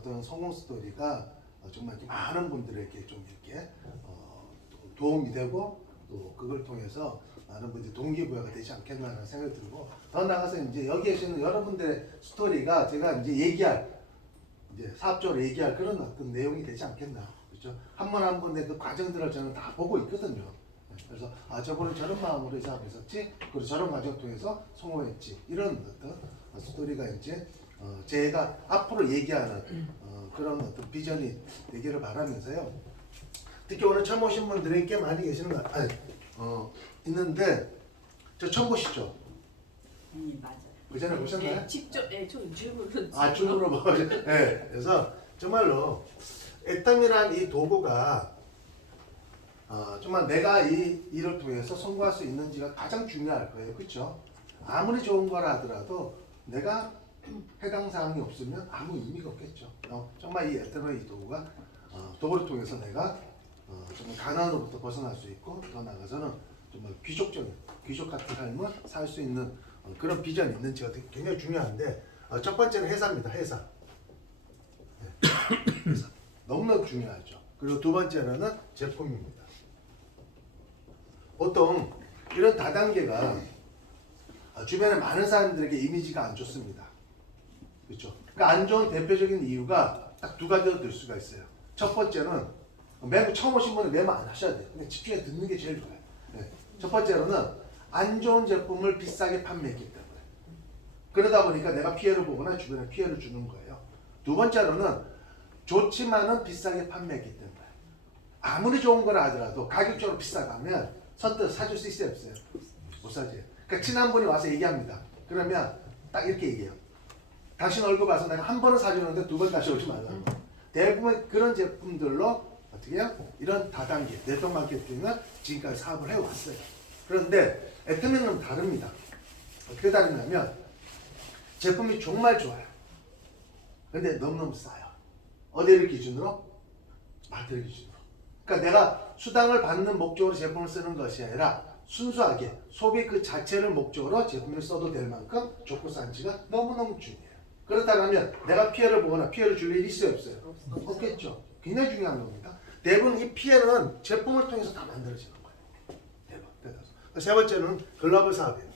어떤 성공 스토리가 정말 많은 분들에게 좀 이렇게 도움이 되고 또 그걸 통해서 많은 분들이 동기부여가 되지 않겠나라는 생각이 들고, 더 나아가서 이제 여기 계시는 여러분들의 스토리가 제가 이제 얘기할, 이제 사업적으로 얘기할 그런 어떤 내용이 되지 않겠나. 그렇죠? 한 번 한 번의 그 과정들을 저는 다 보고 있거든요. 그래서 저분은 저런 마음으로 이 사업을 했었지, 그리고 저런 과정 통해서 성공했지, 이런 어떤 스토리가 이제 제가 앞으로 얘기하는 그런 어떤 비전이 되기를 바라면서요. 특히 오늘 처음 오신 분들이 꽤 많이 계시는 것 같아요. 있는데 저 처음 보시죠? 맞아요. 그 전에 보셨나요? 네, 직접 좀 줌으로. 줌으로 보죠. 네, 그래서 정말로 애텀이란 이 도구가 정말 내가 이 일을 통해서 성공할 수 있는지가 가장 중요할 거예요. 그렇죠? 아무리 좋은 거라 하더라도 내가 해당 사항이 없으면 아무 의미가 없겠죠. 정말 이 애텀의 이 도구가 도구를 통해서 내가 정말 가난으로부터 벗어날 수 있고, 더 나아가서는 정말 귀족 같은 삶을 살 수 있는 그런 비전이 있는지가 굉장히 중요한데, 첫 번째는 회사입니다. 회사. 회사. 너무너무 중요하죠. 그리고 두 번째는 제품입니다. 보통 이런 다단계가 주변에 많은 사람들에게 이미지가 안 좋습니다. 그렇죠? 그러니까 안 좋은 대표적인 이유가 딱 두 가지로 들 수가 있어요. 첫 번째는 매우 처음 오신 분은 매우 안 하셔야 돼요. 그냥 집중해 듣는 게 제일 좋아요. 네. 첫 번째로는 안 좋은 제품을 비싸게 판매했기 때문에, 그러다 보니까 내가 피해를 보거나 주변에 피해를 주는 거예요. 두 번째로는 좋지만은 비싸게 판매했기 때문에, 아무리 좋은 거라 하더라도 가격적으로 비싸게 하면 선뜻 사줄 수 있어요, 없어요? 못 사지. 그러니까 친한 분이 와서 얘기합니다. 그러면 딱 이렇게 얘기해요. 당신 얼굴 봐서 내가 한 번은 사주는데 두 번 다시 오지 말라고. 대부분 그런 제품들로 어떻게 해요? 이런 다단계 네트워크 마케팅을 지금까지 사업을 해왔어요. 그런데 애터미는 다릅니다. 어떻게 다르냐면 제품이 정말 좋아요. 근데 너무너무 싸요. 어디를 기준으로? 마트를 기준으로. 그러니까 내가 수당을 받는 목적으로 제품을 쓰는 것이 아니라 순수하게 소비 그 자체를 목적으로 제품을 써도 될 만큼 좋고 싼지가 너무너무 중요해요. 그렇다면 내가 피해를 보거나 피해를 줄 일이 있어요, 없어요? 없겠죠. 굉장히 중요한 겁니다. 대부분 이 피해는 제품을 통해서 다 만들어지는 거예요. 대부분. 세 번째는 글로벌 사업이에요.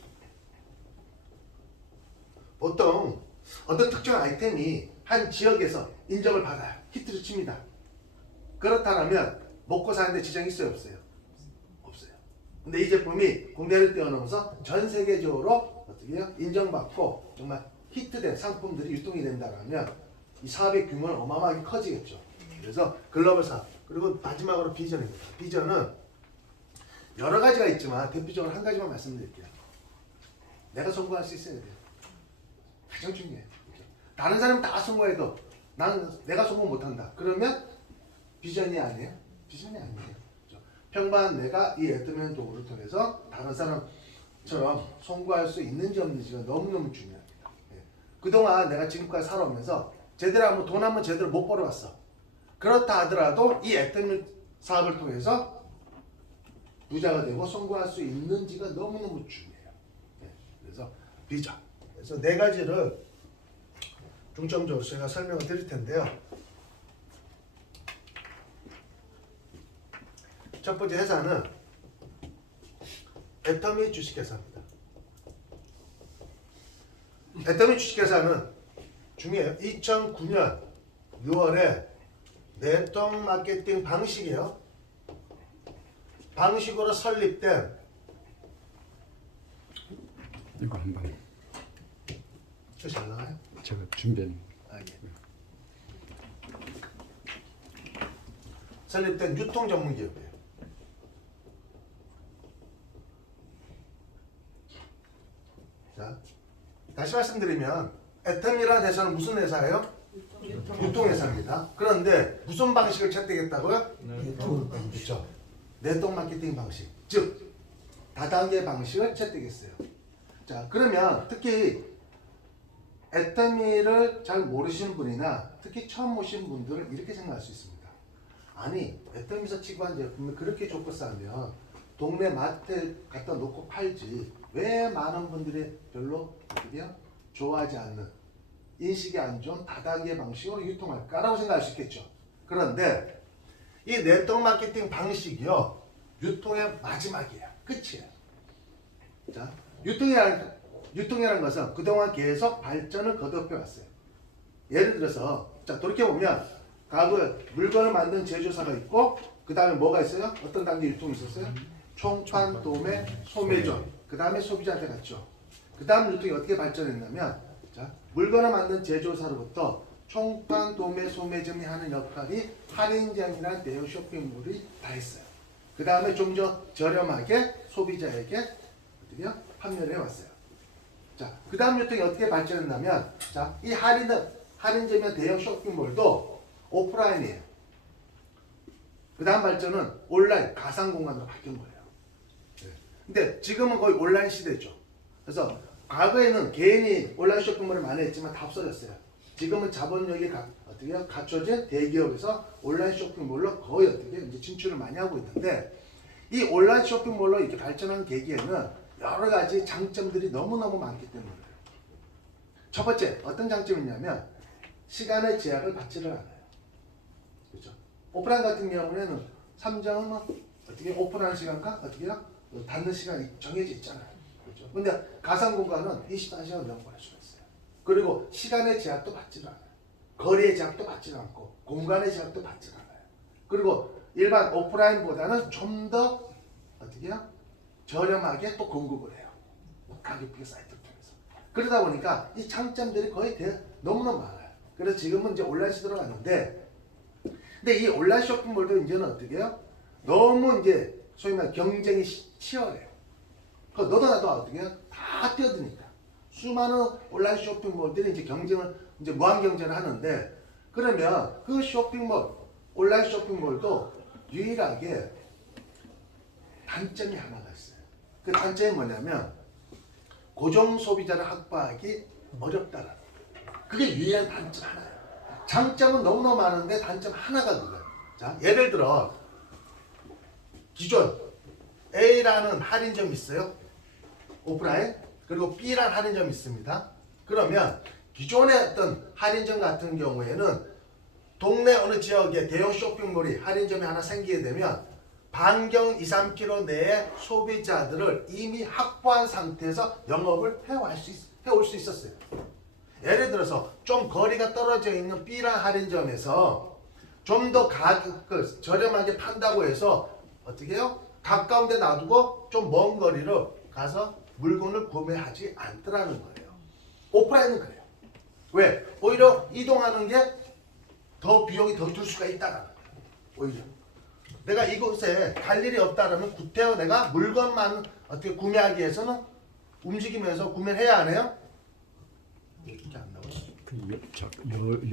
보통 어떤 특정 아이템이 한 지역에서 인정을 받아요. 히트를 칩니다. 그렇다면 먹고 사는데 지장이 있어요, 없어요? 없어요. 근데 이 제품이 국내를 뛰어넘어서 전 세계적으로 어떻게 해요? 인정받고 정말 히트된 상품들이 유통이 된다면 이 사업의 규모는 어마어마하게 커지겠죠. 그래서 글로벌 사업. 그리고 마지막으로 비전입니다. 비전은 여러 가지가 있지만 대표적으로 한 가지만 말씀드릴게요. 내가 성공할 수 있어야 돼요. 가장 중요해요. 다른 사람은 다 성공해도 나는 내가 성공 못한다. 그러면 비전이 아니에요. 비전이 아니에요. 그렇죠? 평범한 내가 이 애터미 도구를 통해서 다른 사람처럼 성공할 수 있는지 없는지가 너무너무 중요합니다. 그동안 내가 지금까지 살아오면서 제대로 한번 돈 한번 제대로 못 벌어봤어. 그렇다 하더라도 이 애터미 사업을 통해서 부자가 되고 성공할 수 있는지가 너무너무 중요해요. 그래서 비전. 그래서 네 가지를 중점적으로 제가 설명을 드릴 텐데요. 첫 번째 회사는 애터미 주식회사입니다. 애터미 주식회사는 중요해요. 2009년 6월에 네트워크 마케팅 방식이에요. 방식으로 설립된 이거 한 번. 저 잘 나와요? 제가 준비한. 예. 설립된 유통 전문 기업이에요. 자, 다시 말씀드리면 애텀이라는 회사는 무슨 회사예요? 유통회사입니다. 그런데 무슨 방식을 채택했다고요? 그렇죠. 네트워크 마케팅 방식, 즉 다단계 방식을 채택했어요. 자, 그러면 특히 애터미를 잘 모르시는 분이나 특히 처음 오신 분들은 이렇게 생각할 수 있습니다. 아니, 애터미에서 취급한 제품이 그렇게 좋고 싸면 동네 마트에 갖다 놓고 팔지 왜 많은 분들이 별로 어떻게요? 좋아하지 않는 인식이 안 좋은 다단계 방식으로 유통할까라고 생각할 수 있겠죠. 그런데 이 네트워크 마케팅 방식이요, 유통의 마지막이에요. 끝이에요. 자, 유통이라는 것은 그동안 계속 발전을 거듭해 왔어요. 예를 들어서 자, 돌이켜보면 과거에 물건을 만든 제조사가 있고 그 다음에 뭐가 있어요? 어떤 단계 유통이 있었어요? 총판, 도매, 소매점. 그 다음에 소비자한테 갔죠. 그 다음 유통이 어떻게 발전했냐면 자, 물건을 만든 제조사로부터 총판, 도매, 소매점이 하는 역할이 할인점이나 대형 쇼핑몰이 다 했어요. 그 다음에 좀 더 저렴하게 소비자에게 어떻게 판매를 해왔어요. 자, 그 다음 유통이 어떻게 발전했냐면 자, 이 할인점이나 대형 쇼핑몰도 오프라인이에요. 그 다음 발전은 온라인, 가상공간으로 바뀐 거예요. 네. 근데 지금은 거의 온라인 시대죠. 그래서 과거에는 개인이 온라인 쇼핑몰을 많이 했지만 다 없어졌어요. 지금은 자본력이 어떻게 갖춰진 대기업에서 온라인 쇼핑몰로 거의 어떻게 이제 진출을 많이 하고 있는데 이 온라인 쇼핑몰로 이렇게 발전한 계기에는 여러 가지 장점들이 너무너무 많기 때문이에요. 첫 번째 어떤 장점이냐면 시간의 제약을 받지를 않아요. 그렇죠? 오프라인 같은 경우에는 삼성은 어떻게 오픈하는 시간과 어떻게 닫는 시간이 정해져 있잖아요. 그렇죠? 근데 가상공간은 24시간 영업할 수가 있어요. 그리고 시간의 제약도 받지를 않아요. 거리의 제약도 받지를 않고 공간의 제약도 받지를 않아요. 그리고 일반 오프라인보다는 좀 더 어떻게 저렴하게 또 공급을 해요. 가격 비교 사이트를 통해서. 그러다 보니까 이 장점들이 거의 너무너무 많아요. 그래서 지금은 이제 온라인 시대로 갔는데 근데 이 온라인 쇼핑몰도 이제는 어떻게 해요? 너무 이제 소위 말해 경쟁이 치열해요. 너도 나도 어떻게 해요? 다 뛰어드니까. 수많은 온라인 쇼핑몰들이 이제 경쟁을 이제 무한 경쟁을 하는데 그러면 그 쇼핑몰 온라인 쇼핑몰도 유일하게 단점이 하나가 있어요. 그 단점이 뭐냐면 고정 소비자를 확보하기 어렵다라는 거예요. 그게 유일한 단점 하나예요. 장점은 너무너무 많은데 단점 하나가 그거예요. 자, 예를 들어 기존 A라는 할인점이 있어요. 오프라인. 그리고 B라는 할인점이 있습니다. 그러면 기존의 어떤 할인점 같은 경우에는 동네 어느 지역에 대형 쇼핑몰이 할인점이 하나 생기게 되면 반경 2, 3km 내에 소비자들을 이미 확보한 상태에서 영업을 해올 수 있었어요. 예를 들어서 좀 거리가 떨어져 있는 B라는 할인점에서 좀 더 저렴하게 판다고 해서 어떻게 해요? 가까운 데 놔두고 좀 먼 거리로 가서 물건을 구매하지 않더라는 거예요. 오프라인은 그래요. 왜? 오히려 이동하는 게 더 비용이 더 들 수가 있다라는 거예요. 오히려. 내가 이곳에 갈 일이 없다라면 구태여 내가 물건만 어떻게 구매하기 위해서는 움직이면서 구매를 해야 하네요. 이게 안 나와요.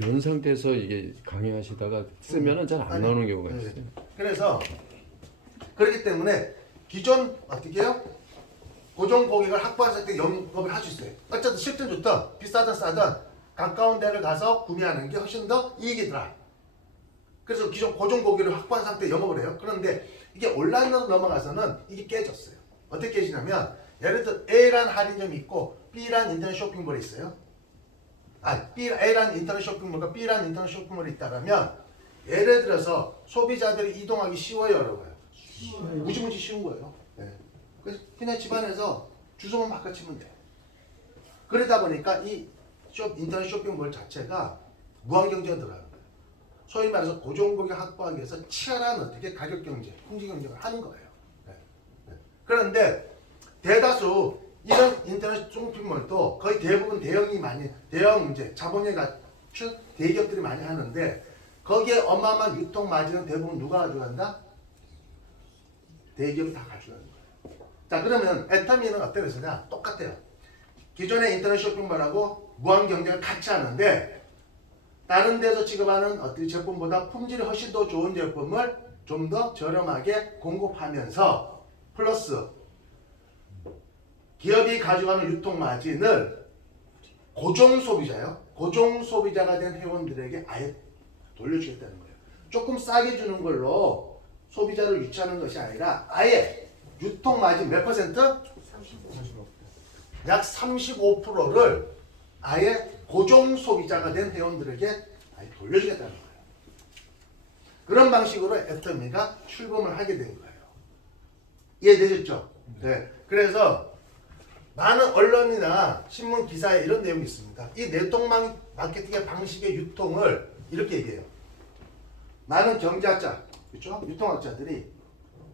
연 상태에서 이게 강의하시다가 쓰면은 잘 안 나오는 경우가 있어요. 그래서 그렇기 때문에 기존 어떻게 해요? 고정 고객을 확보한 상태 영업을 할 수 있어요. 어쨌든 실든 좋든 비싸든 싸든 가까운 데를 가서 구매하는 게 훨씬 더 이익이더라. 그래서 기존 고정 고객을 확보한 상태 영업을 해요. 그런데 이게 온라인으로 넘어가서는 이게 깨졌어요. 어떻게 깨지냐면 예를 들어 A라는 할인점이 있고 B라는 인터넷 쇼핑몰이 있어요. A라는 인터넷 쇼핑몰과 B라는 인터넷 쇼핑몰이 있다면 예를 들어서 소비자들이 이동하기 쉬워요, 여러분. 무지무지 쉬운 거예요. 네. 그래서 그냥 집안에서 주소만 바꿔치면 돼요. 그러다 보니까 이 인터넷 쇼핑몰 자체가 무한 경쟁에 들어가는 거예요. 소위 말해서 고정 고객 확보하기 위해서 치열한 어떻게 가격 경쟁, 품질 경쟁을 하는 거예요. 네. 네. 그런데 대다수 이런 인터넷 쇼핑몰도 거의 대부분 대형 이제 자본에 갖춘 대기업들이 많이 하는데 거기에 어마어마한 유통 마진은 대부분 누가 가져간다? 대기업이 다 가져가는 거예요. 자, 그러면 애터미는 어떤 회사냐? 똑같아요. 기존의 인터넷 쇼핑몰하고 무한 경쟁을 같이 하는데 다른 데서 취급하는 어떤 제품보다 품질이 훨씬 더 좋은 제품을 좀 더 저렴하게 공급하면서 플러스 기업이 가져가는 유통 마진을 고정 소비자가 된 회원들에게 아예 돌려주겠다는 거예요. 조금 싸게 주는 걸로 소비자를 유치하는 것이 아니라 아예 유통 마진 몇 퍼센트? 약 35%를 아예 고정 소비자가 된 회원들에게 아예 돌려주겠다는 거예요. 그런 방식으로 애터미가 출범을 하게 된 거예요. 이해되셨죠? 네. 그래서 많은 언론이나 신문 기사에 이런 내용이 있습니다. 이 네트워크 마케팅의 방식의 유통을 이렇게 얘기해요. 많은 경제학자, 그렇죠? 유통학자들이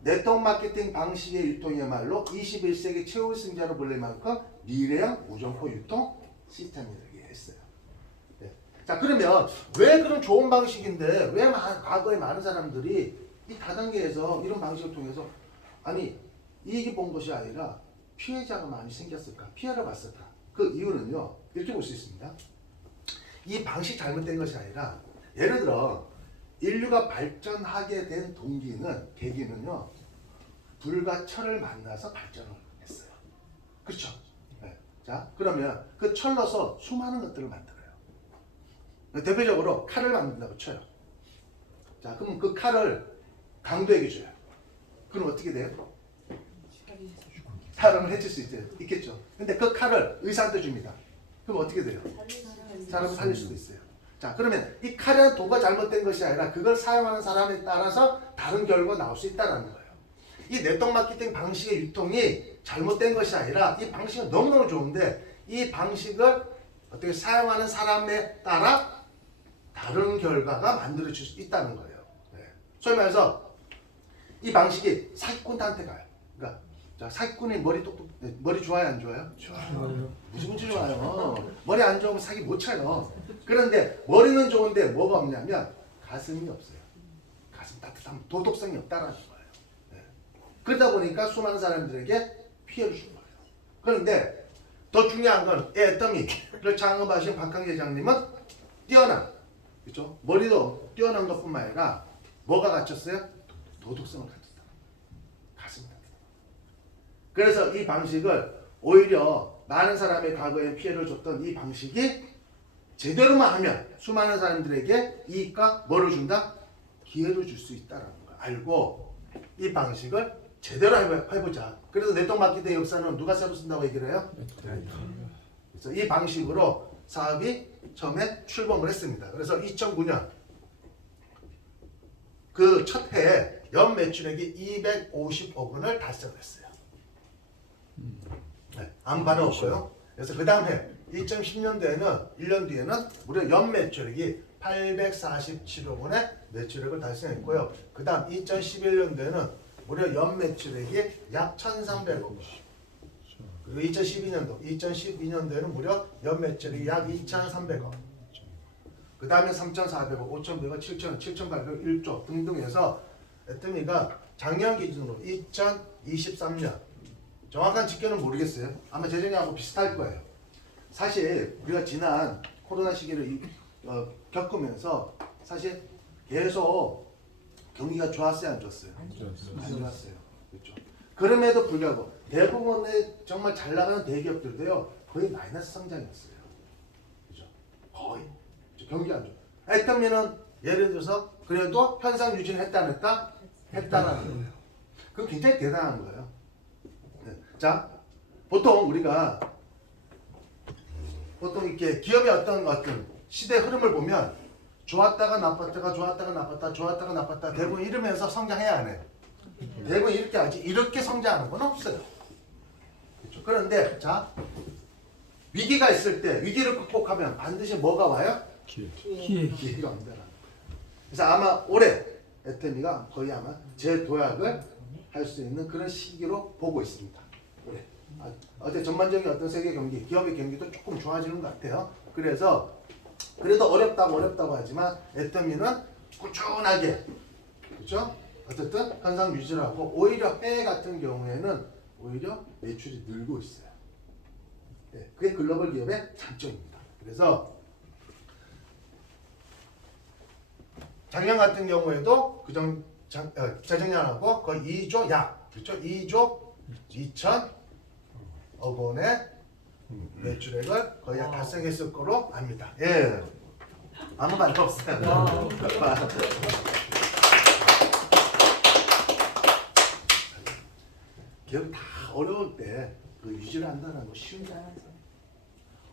네트워크 마케팅 방식의 유통이야말로 21세기 최후 승자로 불릴 만큼 미래형 우정포 유통 시스템이라고 했어요. 네. 자, 그러면 왜 그런 좋은 방식인데 왜 과거에 많은 사람들이 이 다단계에서 이런 방식을 통해서 아니 이익이 본 것이 아니라 피해자가 많이 생겼을까? 피해를 봤을까? 그 이유는요. 이렇게 볼 수 있습니다. 이 방식 잘못된 것이 아니라 예를 들어 인류가 발전하게 된 계기는요. 불과 철을 만나서 발전을 했어요. 그렇죠? 네. 자, 그러면 그 철로서 수많은 것들을 만들어요. 대표적으로 칼을 만든다고 쳐요. 자, 그럼 그 칼을 강도에게 줘요. 그럼 어떻게 돼요? 사람을 해칠 수 있겠죠. 근데 그 칼을 의사한테 줍니다. 그럼 어떻게 돼요? 사람을 살릴 수도 있어요. 자, 그러면 이 칼이라는 도가 잘못된 것이 아니라 그걸 사용하는 사람에 따라서 다른 결과가 나올 수 있다는 거예요. 이 네트워크 마케팅 방식의 유통이 잘못된 것이 아니라 이 방식은 너무너무 좋은데 이 방식을 어떻게 사용하는 사람에 따라 다른 결과가 만들어질 수 있다는 거예요. 네. 소위 말해서 이 방식이 사기꾼한테 가요. 그러니까 자, 사기꾼이 머리 좋아요, 안 좋아요? 좋아요. 무슨 문제 좋아요? 머리 안 좋으면 사기 못 쳐요. 그런데 머리는 좋은데 뭐가 없냐면 가슴이 없어요. 가슴 따뜻함, 도덕성이 없다라는 거예요. 네. 그러다 보니까 수많은 사람들에게 피해를 준 거예요. 그런데 더 중요한 건 애터미를 창업하신 박항 회장님은 뛰어난, 그렇죠? 머리도 뛰어난 것뿐만 아니라 뭐가 갖췄어요? 도덕성을 갖췄다. 가슴이 따뜻함. 그래서 이 방식을 오히려 많은 사람의 과거에 피해를 줬던 이 방식이 제대로만 하면 수많은 사람들에게 이익과 뭐를 준다? 기회를 줄 수 있다는 걸 알고 이 방식을 제대로 해보자. 그래서 네트워크 마케팅 역사는 누가 새로 쓴다고 얘기를 해요? 그래서 이 방식으로 사업이 처음에 출범을 했습니다. 그래서 2009년 그 첫 해에 연 매출액이 250억 원을 달성했어요. 네, 안 받아왔고요. 그래서 그 다음 해 2010년도에는 1년 뒤에는 무려 연 매출액이 847억 원의 매출액을 달성했고요. 그 다음 2011년도에는 무려 연 매출액이 약 1,300억 원. 그리고 2012년도에는 무려 연 매출액이 약 2,300억. 그 다음에 3,400억, 5,100억, 7,000억, 7,800억, 1조 등등 해서 애터미가 작년 기준으로 2023년 정확한 집계는 모르겠어요. 아마 재정하고 비슷할 거예요. 사실 우리가 지난 코로나 시기를 겪으면서 사실 계속 경기가 좋았어요, 안 좋았어요? 안 좋았어요. 그렇죠. 그럼에도 불구하고 대부분의 정말 잘 나가는 대기업들도요 거의 마이너스 성장이었어요. 그렇죠. 거의 경기 안 좋아. 애터미는 예를 들어서 그래도 현상 유지를 했다 안 했다? 했다라는 거예요. 그건 굉장히 대단한 거예요. 네. 자, 보통 우리가 이렇게 기업의 어떤 시대 흐름을 보면 좋았다가 나빴다가 좋았다가 나빴다 좋았다가 나빴다 대부분 이러면서 성장해야 안 해요. 대부분 이렇게 하지 이렇게 성장하는 건 없어요. 그렇죠? 그런데 자 위기가 있을 때 위기를 극복하면 반드시 뭐가 와요? 기회가 온다는 거예요. 그래서 아마 올해 애터미가 거의 아마 재도약을 할 수 있는 그런 시기로 보고 있습니다. 올해. 어제 전반적인 어떤 세계 경기, 기업의 경기도 조금 좋아지는 것 같아요. 그래서 그래도 어렵다고 하지만 애터미는 꾸준하게 그렇죠? 어쨌든 현상 유지를 하고 오히려 해외 같은 경우에는 오히려 매출이 늘고 있어요. 네, 그게 글로벌 기업의 장점입니다. 그래서 작년 같은 경우에도 재작년하고 거의 2조 약 그렇죠? 2조 2천억 원의 매출액을 거의 달성했을 거로 압니다. 예, 아무 말 없어요. 기업이 다 어려울 때 그 유지를 한다는 거 쉬운 게 아니에요.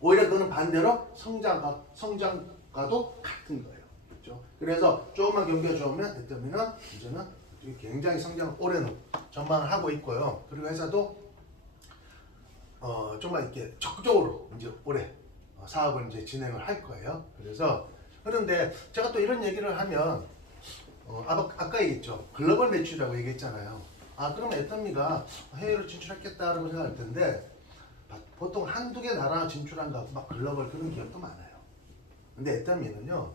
오히려 그는 반대로 성장과도 같은 거예요. 그렇죠? 그래서 조금만 경기가 좋으면 애터미는 이제는 굉장히 성장을 올해는 전망을 하고 있고요. 그리고 회사도 정말 이렇게 적극적으로 이제 올해 사업을 이제 진행을 할 거예요. 그래서 그런데 제가 또 이런 얘기를 하면 아까 얘기했죠. 글로벌 매출이라고 얘기했잖아요. 그러면 애터미가 해외로 진출했겠다라고 생각할 텐데 보통 한두 개 나라 진출한다고 막 글로벌 그런 기업도 많아요. 근데 애터미는요.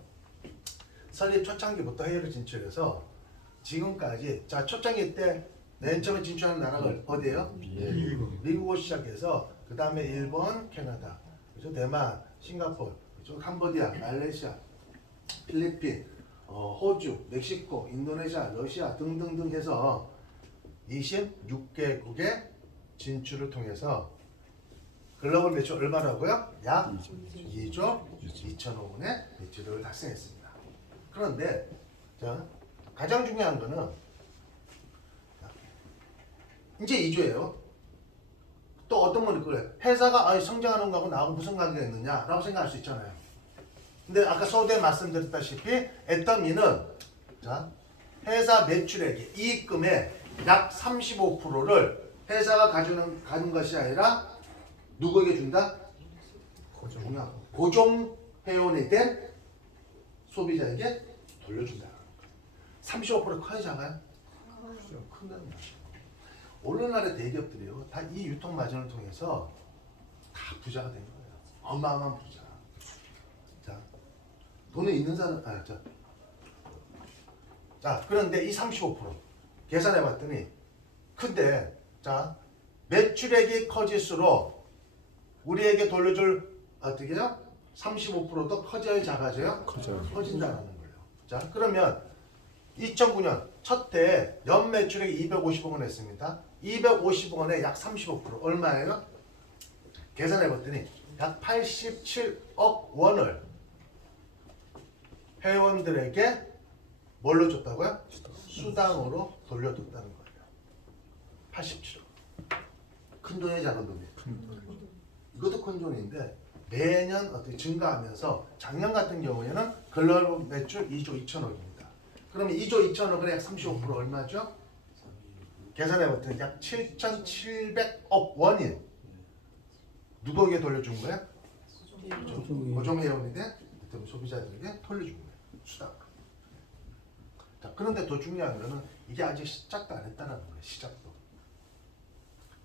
설립 초창기부터 해외로 진출해서 지금까지 자 초창기 때 맨 처음에 진출한 나라가 어디예요? 미국으로 시작해서 그 다음에 일본, 캐나다, 그죠? 대만, 싱가포르, 그죠? 캄보디아, 말레이시아, 필리핀, 호주, 멕시코, 인도네시아, 러시아 등등등 해서 26개국의 진출을 통해서 글로벌 매출 얼마라고요? 약 2조 2천억 원의 매출을 달성했습니다. 그런데 자, 가장 중요한 거는 이제 2조예요. 또 어떤 분이 그래요. 회사가 성장하는 거하고 나하고 무슨 관계가 있느냐라고 생각할 수 있잖아요. 근데 아까 서두에 말씀드렸다시피 애터미는 자, 회사 매출액의 이익금의 약 35%를 회사가 가는 것이 아니라 누구에게 준다? 고정 회원이 된 소비자에게 돌려준다. 35% 커요, 작아요? 큰다는 거죠. 오늘날의 대기업들이요, 다 이 유통 마진을 통해서 다 부자가 된 거예요. 어마어마한 부자. 자, 돈이 있는 사람, 자, 그런데 이 35% 계산해봤더니 근데 자 매출액이 커질수록 우리에게 돌려줄 어떻게요? 35%도 커져야 작아져요? 커진다는 거예요. 자, 그러면 2009년 첫 해에 연 매출액이 250억 원 했습니다. 250억 원에 약 35% 얼마예요? 계산해봤더니 약 87억 원을 회원들에게 뭘로 줬다고요? 수당으로 돌려줬다는 거예요. 87억. 큰 돈이 작은 돈이에요. 이것도 큰 돈인데 매년 어떻게 증가하면서 작년 같은 경우에는 글로벌 매출 2조 2천억입니다. 그러면 2조 2천억에 약 35% 얼마죠? 계산해봤더니 약 7,700억 원인 누구에게 돌려준 거야? 고정 회원이 된 소비자들에게 돌려준 거예요. 수당. 자, 그런데 더 중요한 거는 이게 아직 시작도 안 했다는 거예요.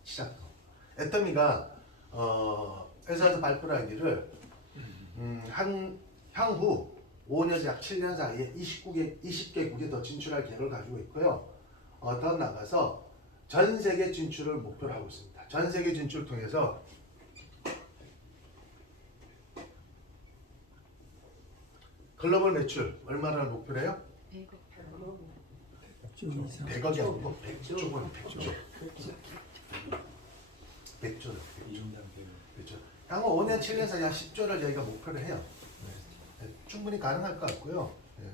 시작도. 애터미가 회사에서 발표하기를 향후 5년에서 약 7년 사이에 20개국에 더 진출할 계획을 가지고 있고요. 더 나가서 전 세계 진출을 목표로 하고 있습니다. 전 세계 진출을 통해서 글로벌 매출 얼마를 목표로 해요? 100억이 아니고 100조 원, 100조. 그렇죠. 향후 5년, 7년 사이 약 10조를 저희가 목표를 해요. 네, 충분히 가능할 것 같고요. 네.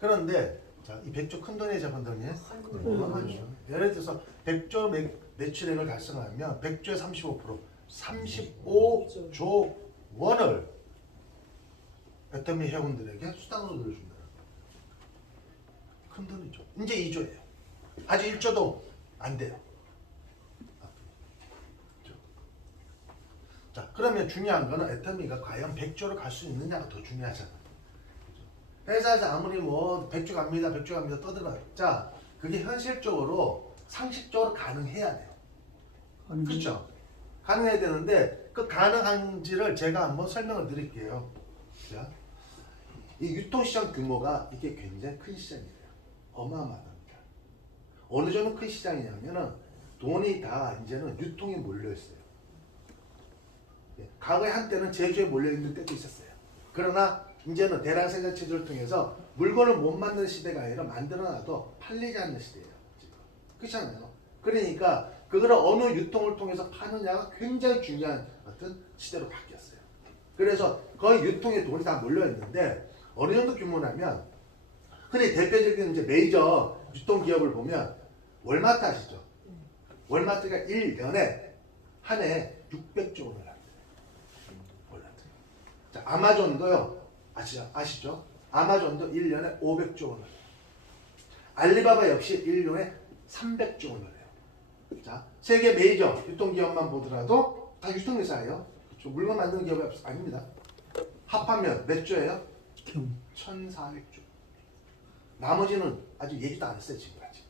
그런데 자, 이 100조 큰 돈이에요, 작은 돈이에요? 어마어마하죠. 예를 들어서 100조 매출액을 달성하면 100조에 35%, 35조 원을 애터미 회원들에게 수당으로 돌려준다. 큰 돈이죠. 이제 2조예요. 아직 1조도 안 돼요. 자, 그러면 중요한 거는 애터미가 과연 100조를 갈 수 있느냐가 더 중요하잖아. 회사에서 아무리 뭐 100조 갑니다, 100조 갑니다 떠들어봤자 그게 현실적으로 상식적으로 가능해야 돼요. 그렇죠? 가능해야 되는데 그 가능한지를 제가 한번 설명을 드릴게요. 자, 이 유통시장 규모가 이게 굉장히 큰 시장이에요. 어마어마합니다. 어느 정도 큰 시장이냐면은 돈이 다 이제는 유통에 몰려 있어요. 과거에 한때는 제조에 몰려있는 때도 있었어요. 그러나 이제는 대량 생산 체제를 통해서 물건을 못 만드는 시대가 아니라 만들어놔도 팔리지 않는 시대예요. 지금. 그렇잖아요. 그러니까 그거를 어느 유통을 통해서 파느냐가 굉장히 중요한 어떤 시대로 바뀌었어요. 그래서 거의 유통에 돈이 다 몰려있는데 어느 정도 규모냐면 흔히 대표적인 이제 메이저 유통기업을 보면 월마트 아시죠? 월마트가 1년에 한 해 600조 원을 합니다. 아마존도요. 아시죠? 아마존도 1년에 500조 원을. 알리바바 역시 1년에 300조 원을 해요. 자, 세계 메이저 유통기업만 보더라도 다 유통회사예요. 그렇죠? 물건 만드는 기업이 아닙니다. 합하면 몇 조예요? 1,400조. 나머지는 아직 얘기도 안 했어요. 지금까지.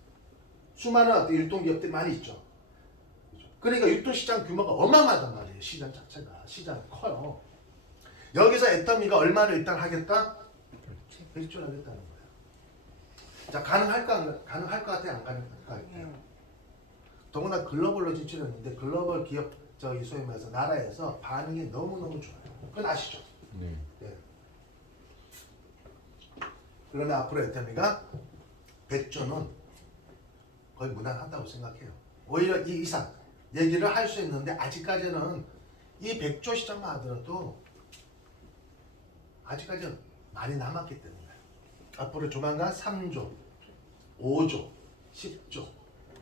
수많은 어떤 유통기업들이 많이 있죠. 그렇죠? 그러니까 유통시장 규모가 어마어마하단 말이에요. 시장 자체가. 시장이 커요. 여기서 애터미가 얼마를 일단 하겠다? 100조를 하겠다는 거예요. 자, 가능할 것 같아요? 안 가능할 것 같아요? 더구나 글로벌로 진출했는데 글로벌 기업 저기 소위 말해서 나라에서 반응이 너무너무 좋아요. 그건 아시죠? 네. 네. 그러면 앞으로 애터미가 100조는 거의 무난하다고 생각해요. 오히려 이 이상 얘기를 할 수 있는데 아직까지는 이 100조 시장만 하더라도 아직까지는 많이 남았기 때문에 앞으로 조만간 3조, 5조, 10조,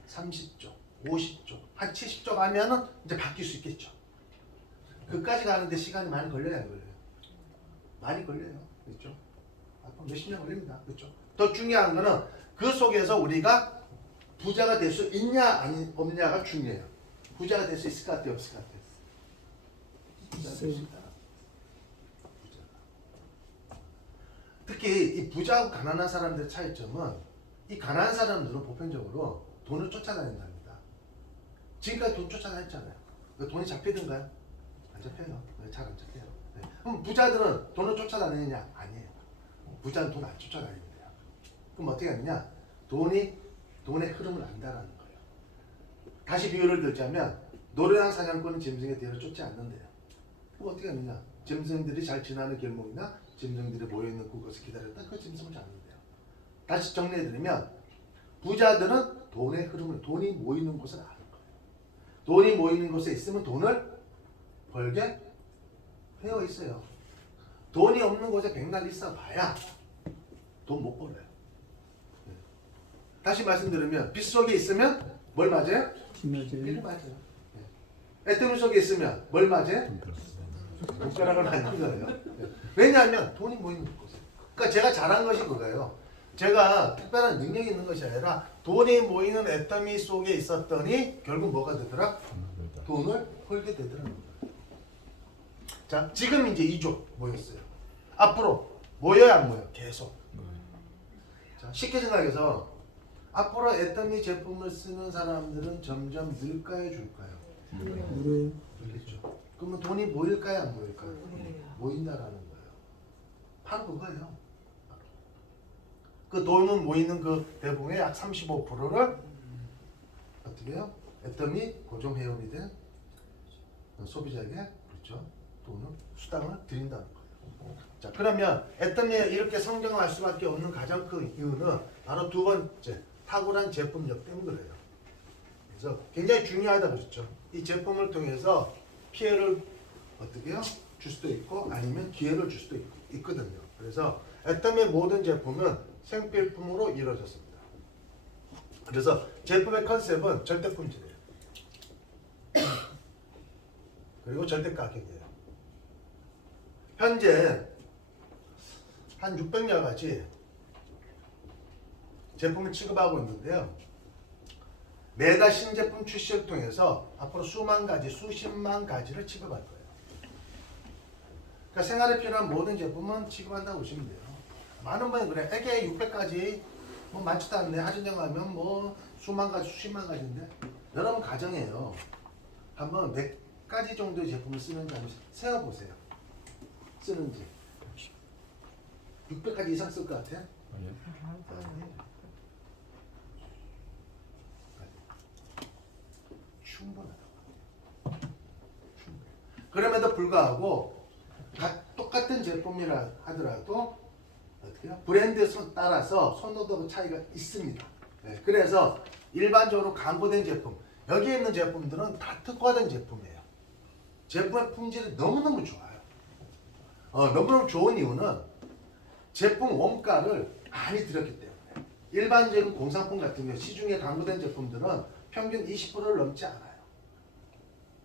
30조, 50조, 한 70조 가면은 이제 바뀔 수 있겠죠. 그까지 가는데 시간이 많이 걸려요, 안 걸려요? 많이 걸려요, 그렇죠? 앞으로 몇십 년 걸립니다, 그렇죠? 더 중요한 거는 그 속에서 우리가 부자가 될 수 있냐 아니 없냐가 중요해요. 부자가 될 수 있을 것 같아요, 없을 것 같아요? 부자가 될수 있다. 특히 이 부자하고 가난한 사람들의 차이점은 이 가난한 사람들은 보편적으로 돈을 쫓아다닌답니다. 지금까지 돈 쫓아다녔잖아요. 돈이 잡히던가요? 안 잡혀요. 잘 안 잡혀요. 네. 그럼 부자들은 돈을 쫓아다니느냐? 아니에요. 부자는 돈 안 쫓아다니는데요. 그럼 어떻게 하느냐? 돈의 흐름을 안다라는 거예요. 다시 비유를 들자면 노래랑 사냥꾼은 짐승의 뒤를 쫓지 않는데요. 그럼 어떻게 하느냐? 짐승들이 잘 지나는 길목이나 짐승들이 모여있는 그곳을 기다렸다. 그 짐승을 잡는데요. 다시 정리해드리면 부자들은 돈의 흐름을, 돈이 모이는 곳을 아는 거예요. 돈이 모이는 곳에 있으면 돈을 벌게 되어 있어요. 돈이 없는 곳에 백날 있어 봐야 돈 못 벌어요. 네. 다시 말씀드리면 빚 속에 있으면 뭘 맞아요? 빚을 맞아요. 네. 애터미 속에 있으면 뭘 맞아요? 돈벼락을 맞는 거예요. 네. 왜냐하면 돈이 모이는 곳에. 그러니까 제가 잘한 것이 그거예요. 제가 특별한 능력이 있는 것이 아니라 돈이 모이는 애터미 속에 있었더니 결국 뭐가 되더라? 돈을 벌게 되더라고요. 자, 지금 이제 2조 모였어요. 앞으로 모여야 안 모여? 계속. 자, 쉽게 생각해서 앞으로 애터미 제품을 쓰는 사람들은 점점 늘까요, 줄까요? 늘겠죠. 그러면 돈이 모일까요, 안 모일까요? 모인다라는 거예요. 바로 그거예요. 그 돈은 모이는 그 대부분의 약 35%를 어떻게 해요? 애터미 고정 회원이 된 소비자에게 그렇죠? 돈을 수당을 드린다는 거예요. 자, 그러면 애터미에 이렇게 성장할 수밖에 없는 가장 큰 이유는 바로 두 번째 탁월한 제품력 때문에 그래요. 그래서 굉장히 중요하다 그랬죠. 이 제품을 통해서 피해를 어떻게 해요? 줄 수도 있고 아니면 기회를 줄 수도 있거든요. 그래서 애터미의 모든 제품은 생필품으로 이루어졌습니다. 그래서 제품의 컨셉은 절대 품질이에요. 그리고 절대 가격이에요. 현재 한 600여 가지 제품을 취급하고 있는데요. 매달 신제품 출시를 통해서 앞으로 수만 가지, 수십만 가지를 취급할 거예요. 그러니까 생활에 필요한 모든 제품은 취급한다고 보시면 돼요. 많은 분이 그래. 애게 600가지 뭐 많지도 않네. 하진영 가면 뭐 수만 가지, 수십만 가지인데 여러분 가정이에요. 한번 몇 가지 정도의 제품을 쓰는지 한번 세어보세요. 쓰는지. 600가지 이상 쓸 것 같아요? 아니요. 충분하다고. 그럼에도 불구하고 똑같은 제품이라 하더라도 어떻게 해요? 브랜드에 따라서 선호도 차이가 있습니다. 네, 그래서 일반적으로 광고된 제품, 여기에 있는 제품들은 다 특화된 제품이에요. 제품의 품질이 너무너무 좋아요. 너무너무 좋은 이유는 제품 원가를 많이 들였기 때문에. 일반적인 공산품 같은 경우 시중에 광고된 제품들은 평균 20%를 넘지 않아요.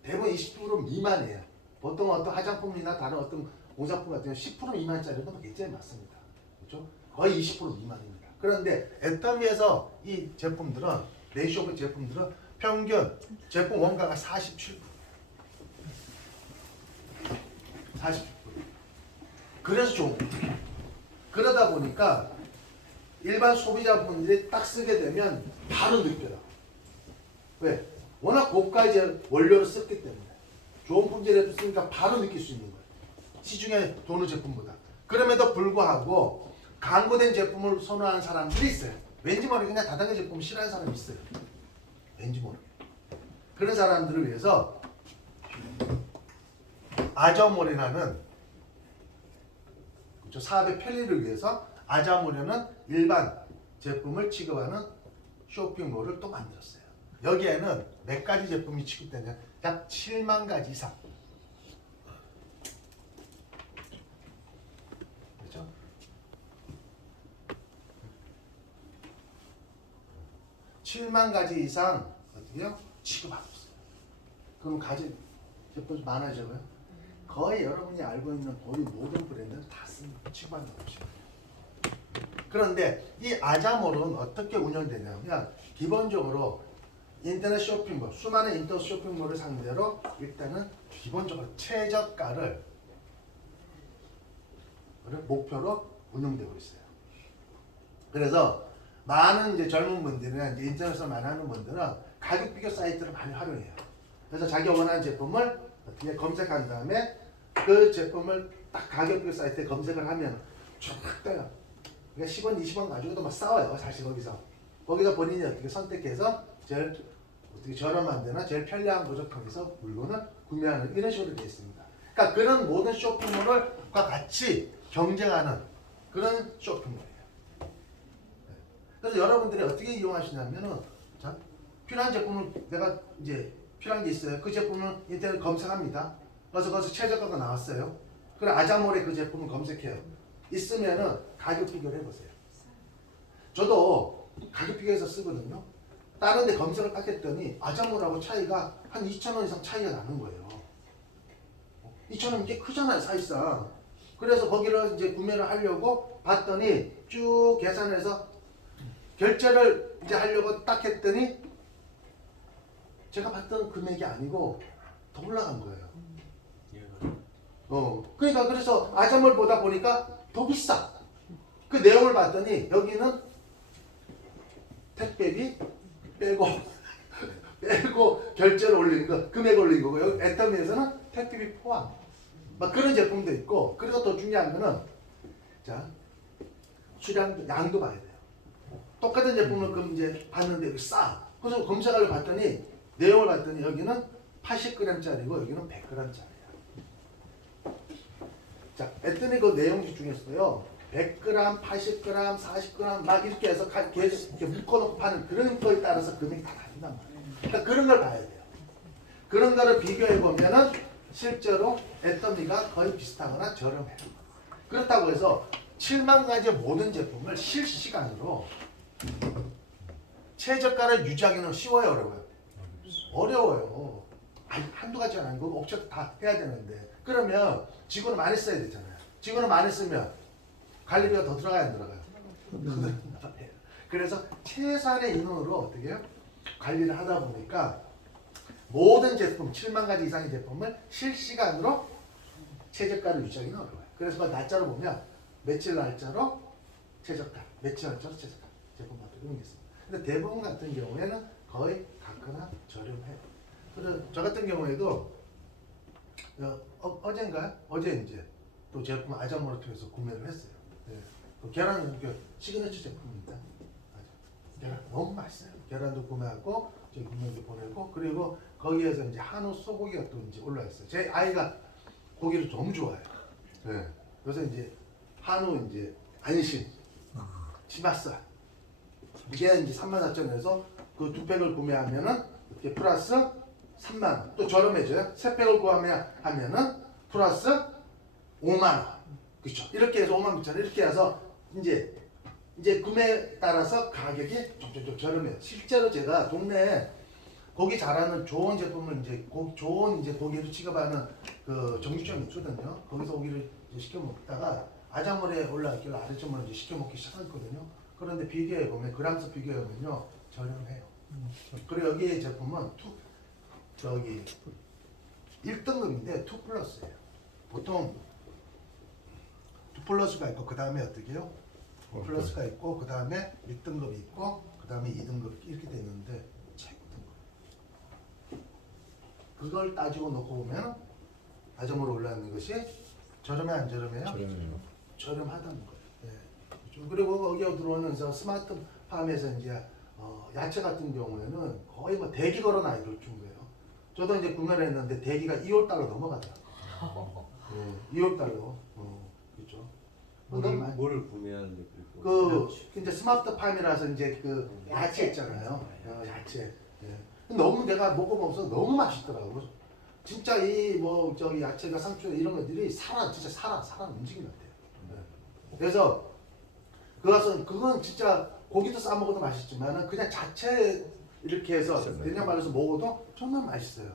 대부분 20% 미만이에요. 보통 어떤 화장품이나 다른 어떤 공산품 같은 경우 10% 미만짜리도 굉장히 많습니다. 그렇죠? 거의 20% 미만입니다. 그런데 애터미에서 이 제품들은 네이쇼프 제품들은 평균 제품 원가가 47%. 40%. 그래서 좋은 거예요. 그러다 보니까 일반 소비자분들이 딱 쓰게 되면 바로 느껴요. 왜? 워낙 고가의 원료를 썼기 때문에 좋은 품질을 쓰니까 바로 느낄 수 있는 거예요. 시중에 도는 제품보다. 그럼에도 불구하고 광고된 제품을 선호하는 사람들이 있어요. 왠지 모르게 그냥 다단계 제품을 싫어하는 사람이 있어요. 왠지 모르게. 그런 사람들을 위해서 아저모레라는 그렇죠? 사업의 편리를 위해서 아자모레는 일반 제품을 취급하는 쇼핑몰을 또 만들었어요. 여기에는 몇 가지 제품이 취급되냐? 약 7만 가지 이상. 그렇죠? (7만 가지) 이상 어떻게요? 취급하고 있어요. 그럼 가진 제품이 많아져요. 거의 여러분이 알고 있는 거의 모든 브랜드는 다 씁니다. 취급한다고 보시면 돼요. 그런데 이 아자몰은 어떻게 운영되냐면 기본적으로 인터넷 쇼핑몰, 수많은 인터넷 쇼핑몰을 상대로 일단은 기본적으로 최저가를 목표로 운영되고 있어요. 그래서 많은 이제 젊은 분들이나 이제 인터넷을 많이 하는 분들은 가격 비교 사이트를 많이 활용해요. 그래서 자기 원하는 제품을 어떻게 검색한 다음에 그 제품을 딱 가격 비교 사이트에 검색을 하면 쫙 떠요. 그러니까 10원, 20원 가지고도 막 싸워요. 사실 거기서 본인이 어떻게 선택해서 제일 어떻게 저렴한 데나 제일 편리한 곳을 통해서 물건을 구매하는 이런 식으로 되어 있습니다. 그러니까 그런 모든 쇼핑몰과 같이 경쟁하는 그런 쇼핑몰이에요. 그래서 여러분들이 어떻게 이용하시냐면은 자, 필요한 제품을 내가 이제 필요한 게 있어요. 그 제품을 인터넷 검색합니다. 그래서 거기서 최저가가 나왔어요. 그럼 아자몰에 그 제품을 검색해요. 있으면은 가격 비교를 해보세요. 저도 가격 비교해서 쓰거든요. 다른 데 검색을 딱 했더니 아자몰하고 차이가 한 2,000원 이상 차이가 나는 거예요. 2,000원 꽤 크잖아요, 사실상. 그래서 거기를 이제 구매를 하려고 봤더니 쭉 계산해서 결제를 이제 하려고 딱 했더니 제가 봤던 금액이 아니고 더 올라간 거예요. 그러니까 그래서 아자몰 보다 보니까 더 비싸. 그 내용을 봤더니 여기는 택배비 빼고 결제를 올리는 거, 금액 올린 거고 여기 애터미에서는 택배비 포함. 막 그런 제품도 있고 그리고 더 중요한 거는 자 수량 양도 봐야 돼요. 똑같은 제품을 그럼 이제 봤는데 여기 싸. 그래서 검색을 봤더니 내용을 봤더니 여기는 80g짜리고 여기는 100g짜리야. 자, 애터미 그 내용 중에서도요. 100g, 80g, 40g 막 이렇게 해서 계속 이렇게 묶어놓고 파는 그런 거에 따라서 금액이 다 다른단 말이에요. 그러니까 그런 걸 봐야 돼요. 그런 거를 비교해 보면은 실제로 애터미가 거의 비슷하거나 저렴해요. 그렇다고 해서 7만 가지의 모든 제품을 실시간으로 최저가를 유지하기는 쉬워요, 어려워요? 어려워요. 한두 가지가 아니고 업체도 다 해야 되는데 그러면 직원을 많이 써야 되잖아요. 직원을 많이 쓰면 관리비가 더 들어가야 안 들어가요? 그래서 최소한의 인원으로 어떻게 해요? 관리를 하다 보니까 모든 제품, 7만 가지 이상의 제품을 실시간으로 최저가를 유지하기는 어려워요. 그래서 그 날짜로 보면 며칠 날짜로 최저가, 며칠 날짜로 최저가 제품마다 이런 게 있습니다. 근데 대부분 같은 경우에는 거의 같거나 저렴해요. 그래서 저 같은 경우에도 어젠가? 어제 이제 또 제품 아자몰을 통해서 구매를 했어요. 네. 그 계란은 시그니처 제품입니다. 계란 너무 맛있어요. 계란도 구매하고 저희 구매도 보내고 그리고 거기에서 이제 한우 소고기가 또 이제 올라 있어요. 제 아이가 고기를 너무 좋아해요. 네. 그래서 이제 한우 이제 안심 치맛살 이게 이제 34,000원에서 그 두 팩을 구매하면은 이렇게 플러스 3만원 또 저렴해져요. 세 팩을 구매하면은 플러스 5만원 그렇죠. 이렇게 해서 5만 9천 이렇게 해서 이제 구매에 따라서 가격이 좀 저렴해요. 실제로 제가 동네에 고기 잘하는 좋은 제품을 이제 좋은 이제 고기를 취급하는 그 정육점이 있거든요. 거기서 고기를 이제 시켜 먹다가 아자몰에 올라왔길래 아래점을 이제 시켜 먹기 시작했거든요. 그런데 비교해 보면 그람수 비교해 보면요 저렴해요. 그리고 여기 제품은 저기 1등급인데 2 플러스예요. 보통 2 플러스가 있고 그 다음에 어떻게 해요? 플러스가 있고 그 다음에 1등급이 있고 그 다음에 2등급 이렇게 돼 있는데 최고 등급. 그걸 따지고 놓고 보면 아점으로 올라가는 것이 저렴해 안 저렴해요? 저렴해요. 저렴하다는 거예요. 예. 그리고 거기에 들어오면서 스마트팜에서 이제 야채 같은 경우에는 거의 뭐 대기 걸어놔 이럴 정도예요. 저도 이제 구매를 했는데 대기가 2월 달로 넘어가더라고요. 예, 2월 달로. 그렇죠. 뭘 구매하는데 그 이제 스마트팜이라서 이제 그 야채 있잖아요. 야채. 예. 너무 내가 먹어보면서 너무 맛있더라고. 진짜 이 뭐 저기 야채가 상추 이런 것들이 진짜 살아 움직이는 것 같아요. 예. 그래서 그건 진짜 고기도 싸 먹어도 맛있지만은 그냥 자체 이렇게 해서 그냥 말해서 먹어도 정말 맛있어요.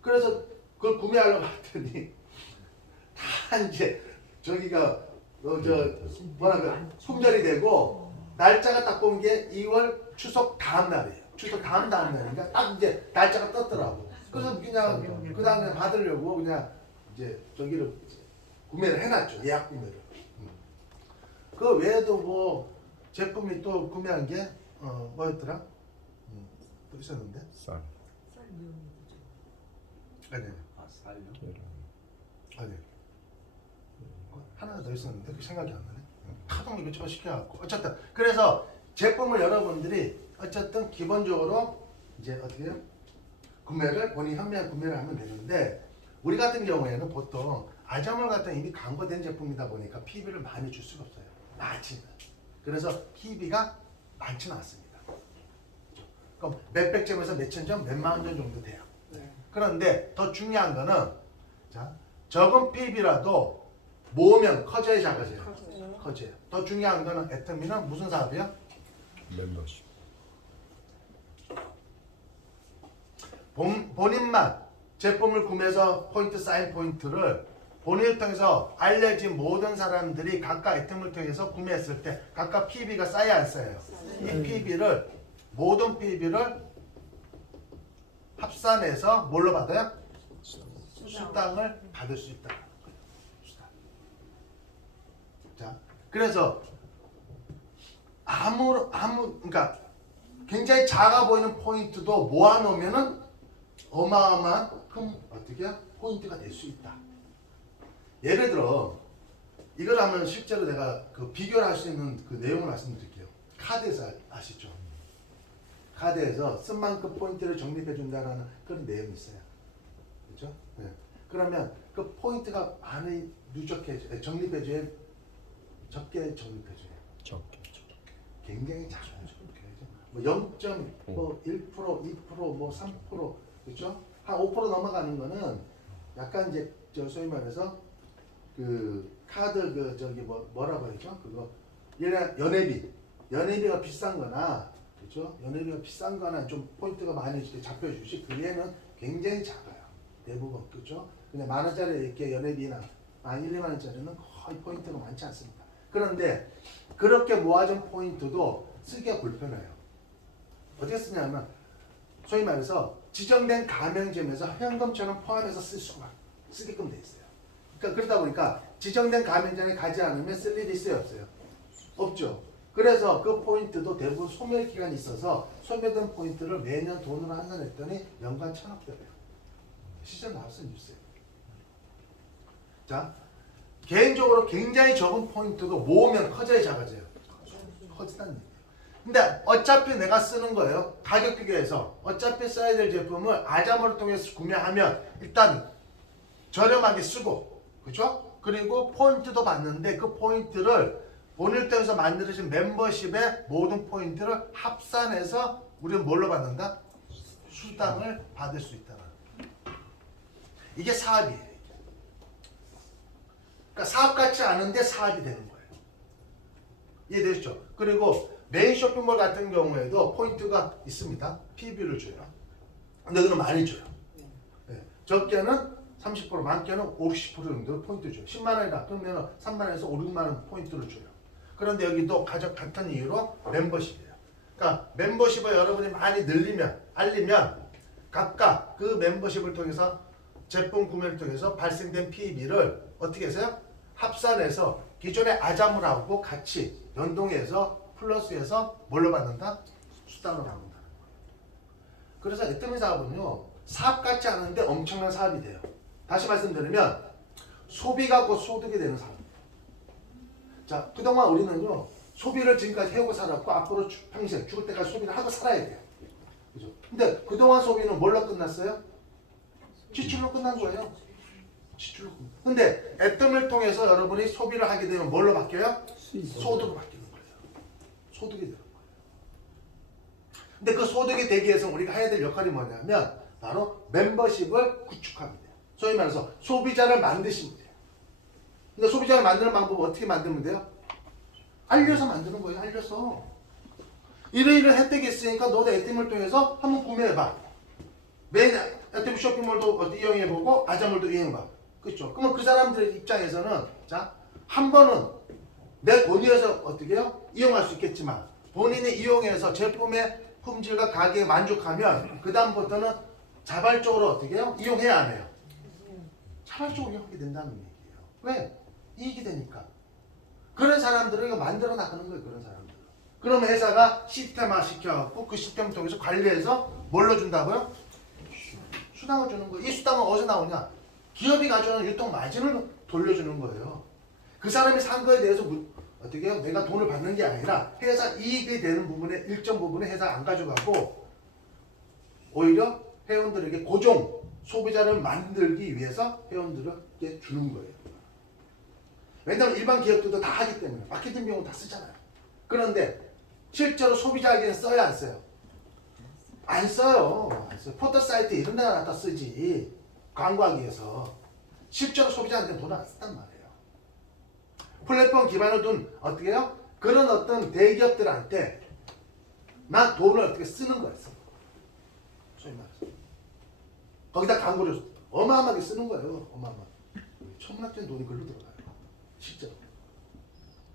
그래서 그걸 구매하려고 했더니 다 이제 저기가 뭐랄까 품절이 되고 날짜가 딱 본 게 2월 추석 다음 날이에요. 추석 다음 날이니까 딱 이제 날짜가 떴더라고. 그래서 그냥 그 다음에 받으려고 그냥 이제 저기를 구매를 해놨죠. 예약 구매를. 그 외에도 뭐 제품이 또 구매한 게 뭐였더라? 또 있었는데? 쌀. 아니 쌀요? 아니 하나 더 있었는데 그 생각이 안 나네. 하도 이것저것 시켜갖고 어쨌든 그래서 제품을 여러분들이 어쨌든 기본적으로 이제 어떻게 해요? 구매를 본인 현명한 구매를 하면 되는데 우리 같은 경우에는 보통 아점올 같은 이미 광고된 제품이다 보니까 PB를 많이 줄 수가 없어요. 많지는. 그래서 PB가 많지는 않습니다. 그럼 몇백 점에서 몇천 점, 몇만 점 정도 돼요. 그런데 더 중요한 거는 자 적은 PB라도 모으면 커져야 작아져요. 커져요. 더 중요한 거는 애터미는 무슨 사업이요? 멤버십. 본인만 제품을 구매해서 포인트 쌓인 포인트를 본인을 통해서 알려진 모든 사람들이 각각 애템을 통해서 구매했을 때 각각 PB가 쌓여 안 쌓여요? 이 PB를 모든 PB를 합산해서 뭘로 받아요? 수당을 받을 수 있다. 수당. 자, 그래서 그러니까 굉장히 작아 보이는 포인트도 모아놓으면은 어마어마한 큰 어떻게 포인트가 될 수 있다. 예를 들어 이걸 하면 실제로 내가 그 비교를 할 수 있는 그 내용을 말씀드릴게요. 카드에서 아시죠? 카드에서 쓴 만큼 포인트를 적립해 준다는 그런 내용이 있어요. 그렇죠? 네. 그러면 그 포인트가 많이 적립해줘야 적게 적립해줘요. 적게. 굉장히 작아요. 뭐 0.1%, 2%, 뭐 3%, 그렇죠? 한 5% 넘어가는 거는 약간 이제 저 소위 말해서 그 카드 그 저기 뭐라고 하죠? 그거 연회비가 비싼거나 그렇죠? 연회비가 비싼거나 좀 포인트가 많이 이렇게 잡혀주시 그 외에는 굉장히 작아요. 대부분 그렇죠? 그냥 10,000원짜리 이렇게 연회비나 1, 2만 원짜리는 거의 포인트가 많지 않습니다. 그런데 그렇게 모아진 포인트도 쓰기가 불편해요. 어떻게 쓰냐면 소위 말해서 지정된 가맹점에서 현금처럼 포함해서 쓰게끔 돼 있어요. 그러니까 그러다 보니까 지정된 가맹점에 가지 않으면 쓸 일이 있어요, 없어요? 없죠. 그래서 그 포인트도 대부분 소멸 기간이 있어서 소멸된 포인트를 매년 돈으로 환산했더니 연간 1,000억대래요. 시절 나왔어요, 뉴스에. 자, 개인적으로 굉장히 적은 포인트도 모으면 커져야 작아져요. 커지다는 얘기예요. 근데 어차피 내가 쓰는 거예요. 가격 비교해서 어차피 써야 될 제품을 아자모를 통해서 구매하면 일단 저렴하게 쓰고, 그렇죠? 그리고 포인트도 받는데 그 포인트를 본인을 통해서 만들어진 멤버십의 모든 포인트를 합산해서 우리는 뭘로 받는다? 수당을 받을 수 있다. 이게 사업이에요. 그러니까 사업 같지 않은데 사업이 되는 거예요. 이해되시죠? 그리고 메인 쇼핑몰 같은 경우에도 포인트가 있습니다. PB를 줘요. 근데 그는 많이 줘요. 네. 적게는 30% 많게는 5, 60% 정도 포인트 줘요. 10만 원이다. 그러면 3만 원에서 5, 6만 원 포인트를 줘요. 그런데 여기도 가장 같은 이유로 멤버십이에요. 그러니까 멤버십을 여러분이 많이 늘리면 알리면 각각 그 멤버십을 통해서 제품 구매를 통해서 발생된 PB를 어떻게 해서요? 합산해서 기존의 아자물하고 같이 연동해서 플러스해서 뭘로 받는다? 수당으로 받는다는 거예요. 그래서 애터미 사업은요 사업 같지 않은데 엄청난 사업이 돼요. 다시 말씀드리면 소비가 곧 소득이 되는 사업이에요. 자, 그동안 우리는요 소비를 지금까지 해오고 살았고 앞으로 평생 죽을 때까지 소비를 하고 살아야 돼요. 그죠? 근데 그동안 소비는 뭘로 끝났어요? 지출로 끝난 거예요. 지출로 끝난. 근데 애텀을 통해서 여러분이 소비를 하게 되면 뭘로 바뀌어요? 소득으로 바뀌는 거예요. 소득이 되는 거예요. 근데 그 소득이 되기 위해서 우리가 해야 될 역할이 뭐냐면 바로 멤버십을 구축하면 돼요. 소위 말해서 소비자를 만드시면 돼요. 근데 소비자를 만드는 방법은 어떻게 만들면 돼요? 알려서 만드는 거예요. 알려서. 이런 혜택이 있으니까 너도 애템을 통해서 한번 구매해봐. 매일 애템 쇼핑몰도 이용해보고 아자몰도 이용해봐. 그렇죠? 그러면 그 사람들 입장에서는 자, 한 번은 내 돈이어서 어떻게 해요? 이용할 수 있겠지만 본인이 이용해서 제품의 품질과 가격에 만족하면 그 다음부터는 자발적으로 어떻게 해요? 이용해야 안 해요? 자발적으로 이용하게 된다는 얘기예요. 왜? 이익이 되니까. 그런 사람들을 이거 만들어 나가는 거예요. 그런 사람들. 그럼 회사가 시스템화 시켜갖고 그 시스템을 통해서 관리해서 뭘로 준다고요? 수당을 주는 거예요. 이 수당은 어디서 나오냐? 기업이 가져오는 유통 마진을 돌려주는 거예요. 그 사람이 산 거에 대해서 어떻게 해요? 내가 돈을 받는 게 아니라 회사 이익이 되는 부분에 일정 부분에 회사 안 가져가고 오히려 회원들에게 고정 소비자를 만들기 위해서 회원들에게 주는 거예요. 왜냐하면 일반 기업들도 다 하기 때문에 마케팅 비용은 다 쓰잖아요. 그런데 실제로 소비자에게는 써야 안 써요? 안 써요. 안 써요. 포털 사이트 이런 데다 갖다 쓰지. 광고하기 위해서. 실제로 소비자한테는 돈을 안 쓴단 말이에요. 플랫폼 기반을 둔 어떻게 해요? 그런 어떤 대기업들한테 난 돈을 어떻게 쓰는 거야. 소위 말해서. 거기다 광고를 어마어마하게 쓰는 거예요. 어마어마하게. 천문학적인 돈이 글로 들어가요. 실제로.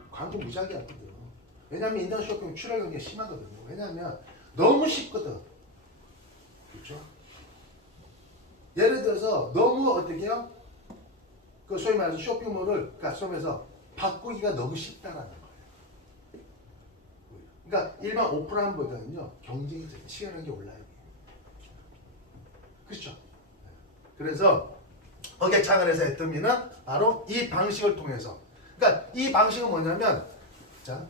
광고 무지하게 하거든. 왜냐하면 인터넷 쇼핑 출혈 경기가 심하거든요. 왜냐하면 너무 쉽거든. 그렇죠? 예를 들어서 너무 어떻게 해요? 그 소위 말해서 쇼핑몰을 소에서 바꾸기가 너무 쉽다라는 거예요. 그러니까 일반 오프라인보다는요 경쟁이 치열한 게 올라요. 그렇죠? 그래서 어객창을 해서 애터미는 바로 이 방식을 통해서 그러니까 이 방식은 뭐냐면 자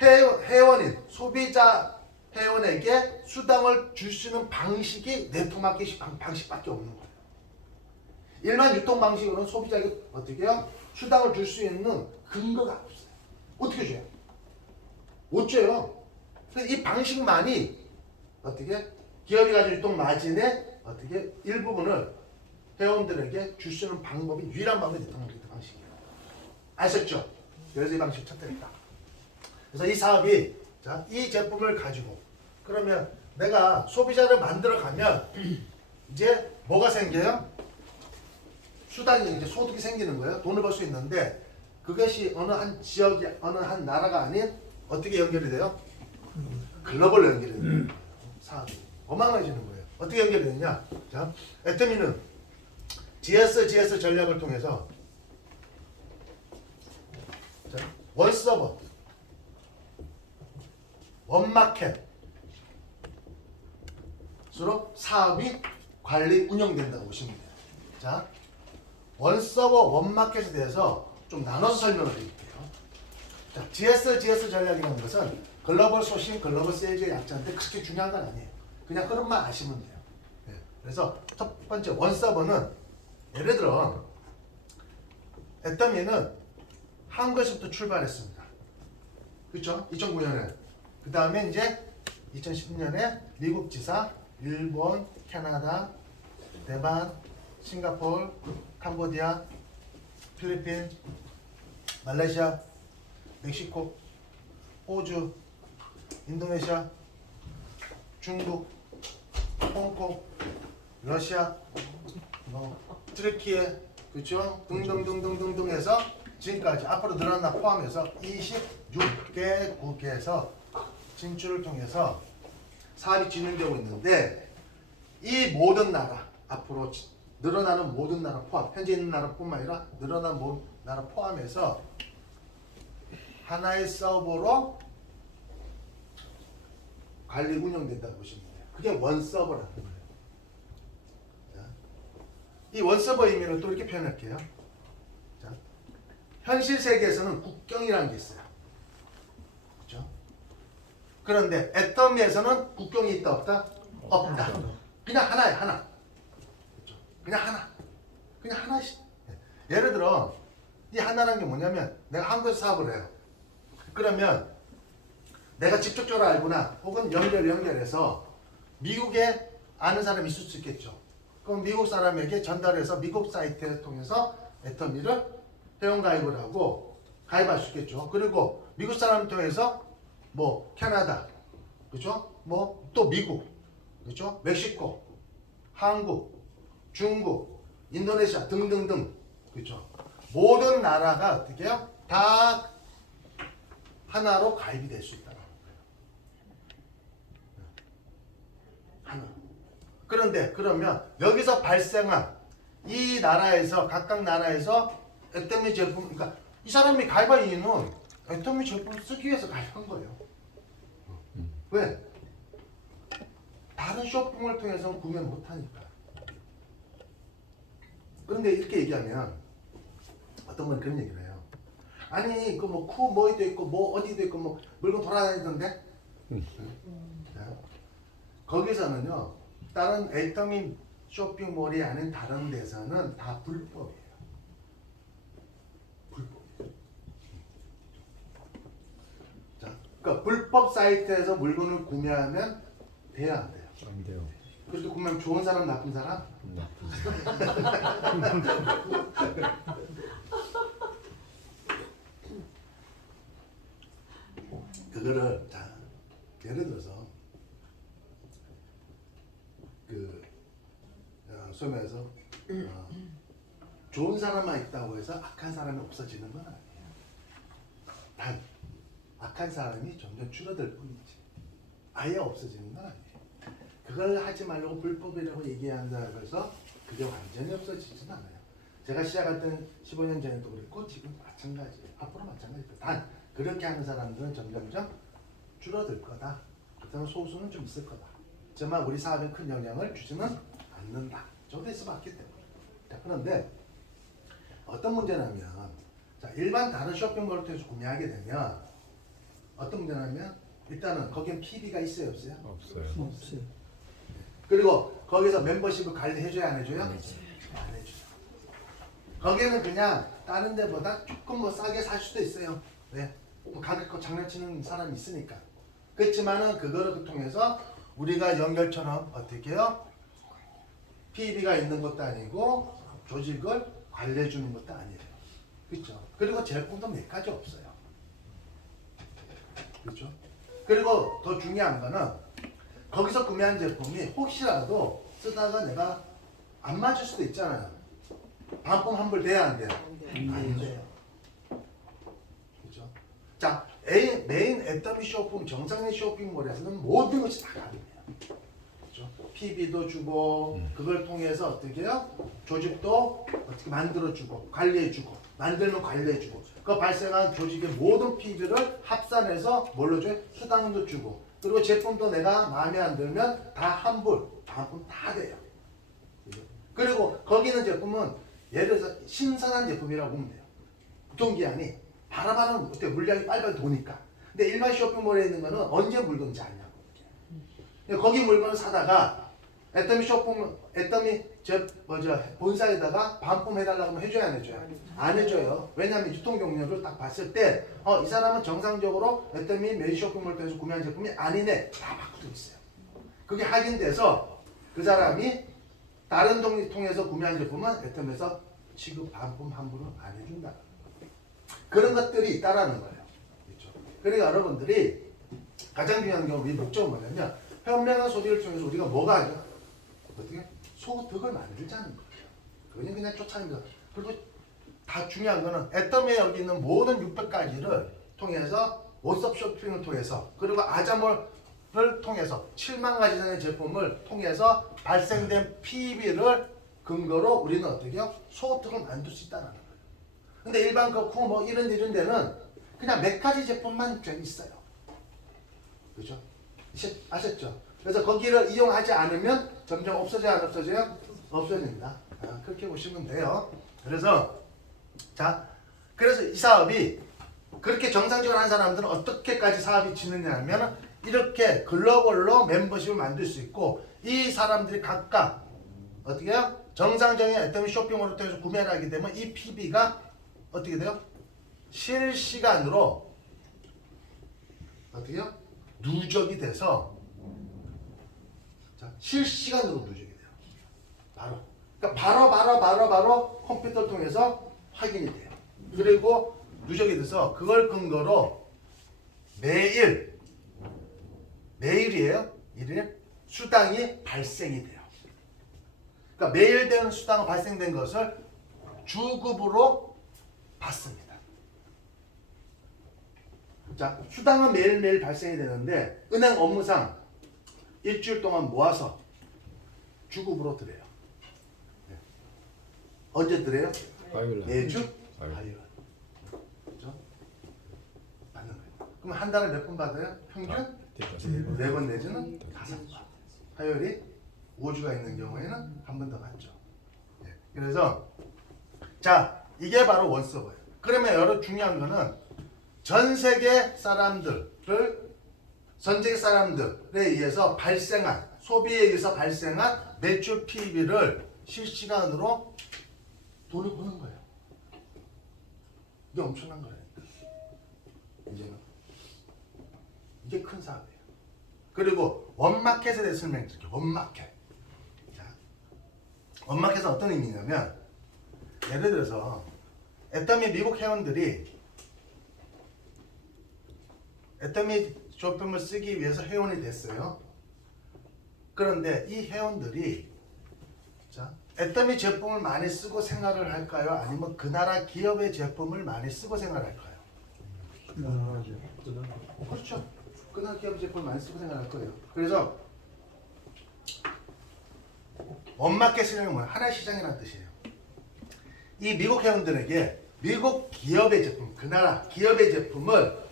회원인 소비자 회원에게 수당을 줄 수 있는 방식이 네트워크 마케팅 방식밖에 없는 거예요. 일반 유통 방식으로는 소비자에게 어떻게 해요? 수당을 줄 수 있는 근거가 없어요. 어떻게 줘요? 못 줘요. 그래서 이 방식만이 어떻게 기업이 가진 유통 마진의 어떻게 일부분을 회원들에게 줄 수 있는 방법이 유일한 방법이 네트워크 마케팅 방식이에요. 아셨죠? 그래서 이 방식을 찾아냈다. 그래서 이 사업이 자, 이 제품을 가지고 그러면 내가 소비자를 만들어 가면 이제 뭐가 생겨요? 수당이 이제 소득이 생기는 거예요. 돈을 벌 수 있는데 그것이 어느 한 지역이 어느 한 나라가 아닌 어떻게 연결이 돼요? 글로벌로 연결이 되는 거예요. 사업이 어마어마해지는 거예요. 어떻게 연결이 되느냐? 자, 애터미는 GS 전략을 통해서 자, 원서버 원마켓으로 사업이 관리 운영된다고 보시면 돼요. 자, 원서버 원마켓에 대해서 좀 나눠서 설명을 드릴게요. 자, GS 전략이라는 것은 글로벌 소싱, 글로벌 세일즈의 약자인데 그렇게 중요한 건 아니에요. 그냥 흐름만 아시면 돼요. 네. 그래서 첫 번째 원서버는 예를 들어 애터미는 한국에서부터 출발했습니다. 그렇죠? 2009년에. 그 다음에 이제 2010년에 미국 지사, 일본, 캐나다, 대만, 싱가포르, 캄보디아, 필리핀, 말레이시아, 멕시코, 호주, 인도네시아, 중국, 홍콩, 러시아, 뭐 트르키에, 그렇죠? 등등등등등등 해서 지금까지 앞으로 늘어나 포함해서 26개국에서 진출을 통해서 사업이 진행되고 있는데 이 모든 나라 앞으로 늘어나는 모든 나라 포함, 현재 있는 나라뿐만 아니라 늘어나는 모든 나라 포함해서 하나의 서버로 관리 운영된다고 보시면 돼요. 그게 원 서버라는 거예요. 자, 이 원 서버 의미를 또 이렇게 표현할게요. 자, 현실 세계에서는 국경이라는 게 있어요. 그렇죠? 그런데 애터미에서는 국경이 있다 없다? 없다. 그냥 하나야 하나. 그렇죠? 그냥 하나. 그냥 하나씩. 예를 들어 이 하나라는 게 뭐냐면 내가 한국에서 사업을 해요. 그러면 내가 직접적으로 알거나 혹은 연결해서 미국에 아는 사람이 있을 수 있겠죠. 그럼 미국 사람에게 전달해서 미국 사이트를 통해서 애터미를 회원가입을 하고 가입할 수 있겠죠. 그리고 미국 사람을 통해서 뭐 캐나다, 그렇죠? 뭐 또 미국, 그렇죠? 멕시코, 한국, 중국, 인도네시아 등등등, 그렇죠? 모든 나라가 어떻게 해요? 다 하나로 가입이 될 수 있다는 거예요. 하나. 그런데 그러면 여기서 발생한 이 나라에서 각각 나라에서 애터미 제품, 그러니까 이 사람이 가입한 이유는 애터미 제품을 쓰기 위해서 가입한 거예요. 왜? 다른 쇼핑을 통해서는 구매 못하니까. 그런데 이렇게 얘기하면 어떤 분 그런 얘기를 해요. 아니 그 뭐 쿠 뭐에도 있고 뭐 어디도 있고 뭐 물건 돌아다니던데. 거기서는요 다른 애터미 쇼핑몰이 아닌 다른 데서는 다 불법이에요. 불법. 자, 그러니까 불법 사이트에서 물건을 구매하면 돼야 안 돼요. 안 돼요. 그렇게 구매하면 좋은 사람 나쁜 사람? 그거를 자 예를 들어서 그 소위 말해서 좋은 사람만 있다고 해서 악한 사람이 없어지는 건 아니에요. 단 악한 사람이 점점 줄어들 뿐이지 아예 없어지는 건 아니에요. 그걸 하지 말라고 불법이라고 얘기한다고 해서 그게 완전히 없어지진 않아요. 제가 시작할 때는 15년 전에도 그랬고 지금 마찬가지예요. 앞으로 마찬가지예요. 단 그렇게 하는 사람들은 점점점 줄어들 거다. 그렇다면 소수는 좀 있을 거다. 하지만 우리 사업에 큰 영향을 주지는 않는다. 정도에서 봤기 때문에. 자, 그런데 어떤 문제냐면 자, 일반 다른 쇼핑몰을 통해서 구매하게 되면 어떤 문제냐면 일단은 거기엔 PB가 있어요 없어요? 없어요. 없어요. 그리고 거기서 멤버십을 관리해줘야 안 해줘요? 안 해줘요. 거기는 그냥 다른 데보다 조금 뭐 싸게 살 수도 있어요. 왜? 뭐 가격과 장난치는 사람이 있으니까. 그렇지만은 그거를 통해서 우리가 연결처럼 어떻게 해요? PB가 있는 것도 아니고 조직을 관리해 주는 것도 아니에요. 그렇죠? 그리고 제품도 몇 가지 없어요. 그렇죠? 그리고 더 중요한 거는 거기서 구매한 제품이 혹시라도 쓰다가 내가 안 맞을 수도 있잖아요. 반품 환불 돼야 안 돼요? 안 돼요. 그렇죠? 자, 메인 애터미 쇼핑, 정상의 쇼핑몰에서는 모든 것이 다 가능해요. 그렇죠? PB도 주고 그걸 통해서 어떻게 해요? 조직도 어떻게 만들어주고 관리해주고 만들면 관리해주고 그 발생한 조직의 모든 PB를 합산해서 뭘로 줘요? 수당도 주고 그리고 제품도 내가 마음에 안 들면 다 환불, 반품 다 돼요. 그리고 거기 있는 제품은 예를 들어서 신선한 제품이라고 보면 돼요. 유통기한이 바라바라 어때 물량이 빨리빨리 도니까. 근데 일반 쇼핑몰에 있는 거는 언제 물건 자냐고. 거기 물건을 사다가 애터미 본사에다가 반품해달라고 하면 해줘야 안 해줘요? 안 해줘요. 왜냐하면 유통 경로를 딱 봤을 때 이 사람은 정상적으로 애터미 메인 쇼핑몰을 통해서 구매한 제품이 아니네. 다 바꾸고 있어요. 그게 확인돼서 그 사람이 다른 동네 통해서 구매한 제품은 애터미에서 지급 반품 환불은 안 해준다. 그런 것들이 있다라는 거예요. 그렇죠? 그러니까 여러분들이 가장 중요한 경우 이 목적은 뭐냐면 현명한 소비를 통해서 우리가 뭐가 하죠? 어떻게? 소득을 만들자는 거예요. 그냥 쫓아내는 거. 그리고 다 중요한 거는 애덤에 여기 있는 모든 600가지를 통해서 원스톱 쇼핑을 통해서 그리고 아자몰을 통해서 7만 가지 이상의 제품을 통해서 발생된 PB를 근거로 우리는 어떻게 해요? 소득을 만들 수 있다는 거예요. 근데 일반 거쿠 뭐 이런 데는 그냥 몇 가지 제품만 좀 있어요. 그죠? 아셨죠? 그래서 거기를 이용하지 않으면 점점 없어져요, 안 없어져요? 없어진다. 그렇게 보시면 돼요. 그래서 자, 그래서 이 사업이 그렇게 정상적으로 한 사람들은 어떻게까지 사업이 진행되냐면 이렇게 글로벌로 멤버십을 만들 수 있고 이 사람들이 각각 어떻게 해요? 정상적인 애터미 쇼핑몰을 통해서 구매를 하게 되면 이 PB가 어떻게 돼요? 실시간으로 어떻게 해요? 누적이 돼서 자, 실시간으로 누적이 돼요. 바로. 그러니까 바로 컴퓨터를 통해서 확인이 돼요. 그리고 누적이 돼서 그걸 근거로 매일이에요. 일일 수당이 발생이 돼요. 그러니까 매일 되는 수당 발생된 것을 주급으로 받습니다. 자, 수당은 매일매일 발생이 되는데 은행 업무상 일주일 동안 모아서 주급으로 드려요. 네. 언제 드려요? 화요일날. 매주? 화요일. 화요일. 그죠? 받는 거예요. 그럼 한 달에 몇 번 받아요? 평균? 네 번 내지는 5번. 화요일이 5주가 있는 경우에는 한 번 더 받죠. 네. 그래서 자, 이게 바로 원서버예요. 그러면 여러 중요한 거는 전 세계 사람들을 전 세계 사람들에 의해서 발생한 소비에 의해서 발생한 매출 PB를 실시간으로 돈을 버는 거예요. 이게 엄청난 거라니까. 이제는 이게 큰 사업이에요. 그리고 원마켓에 대해서 설명드릴게요. 원마켓. 자, 원마켓은 어떤 의미냐면 예를 들어서 애터미 미국 회원들이 애터미 쇼핑을 쓰기 위해서 회원이 됐어요. 그런데 이 회원들이 자, 애터미 제품을 많이 쓰고 생활을 할까요? 아니면 그 나라 기업의 제품을 많이 쓰고 생활할까요? 그렇죠. 그 나라 기업 제품을 많이 쓰고 생활할 거예요. 그래서 원마켓이라는 건 하나의 시장이라는 뜻이에요. 이 미국 회원들에게 미국 기업의 제품, 그 나라 기업의 제품을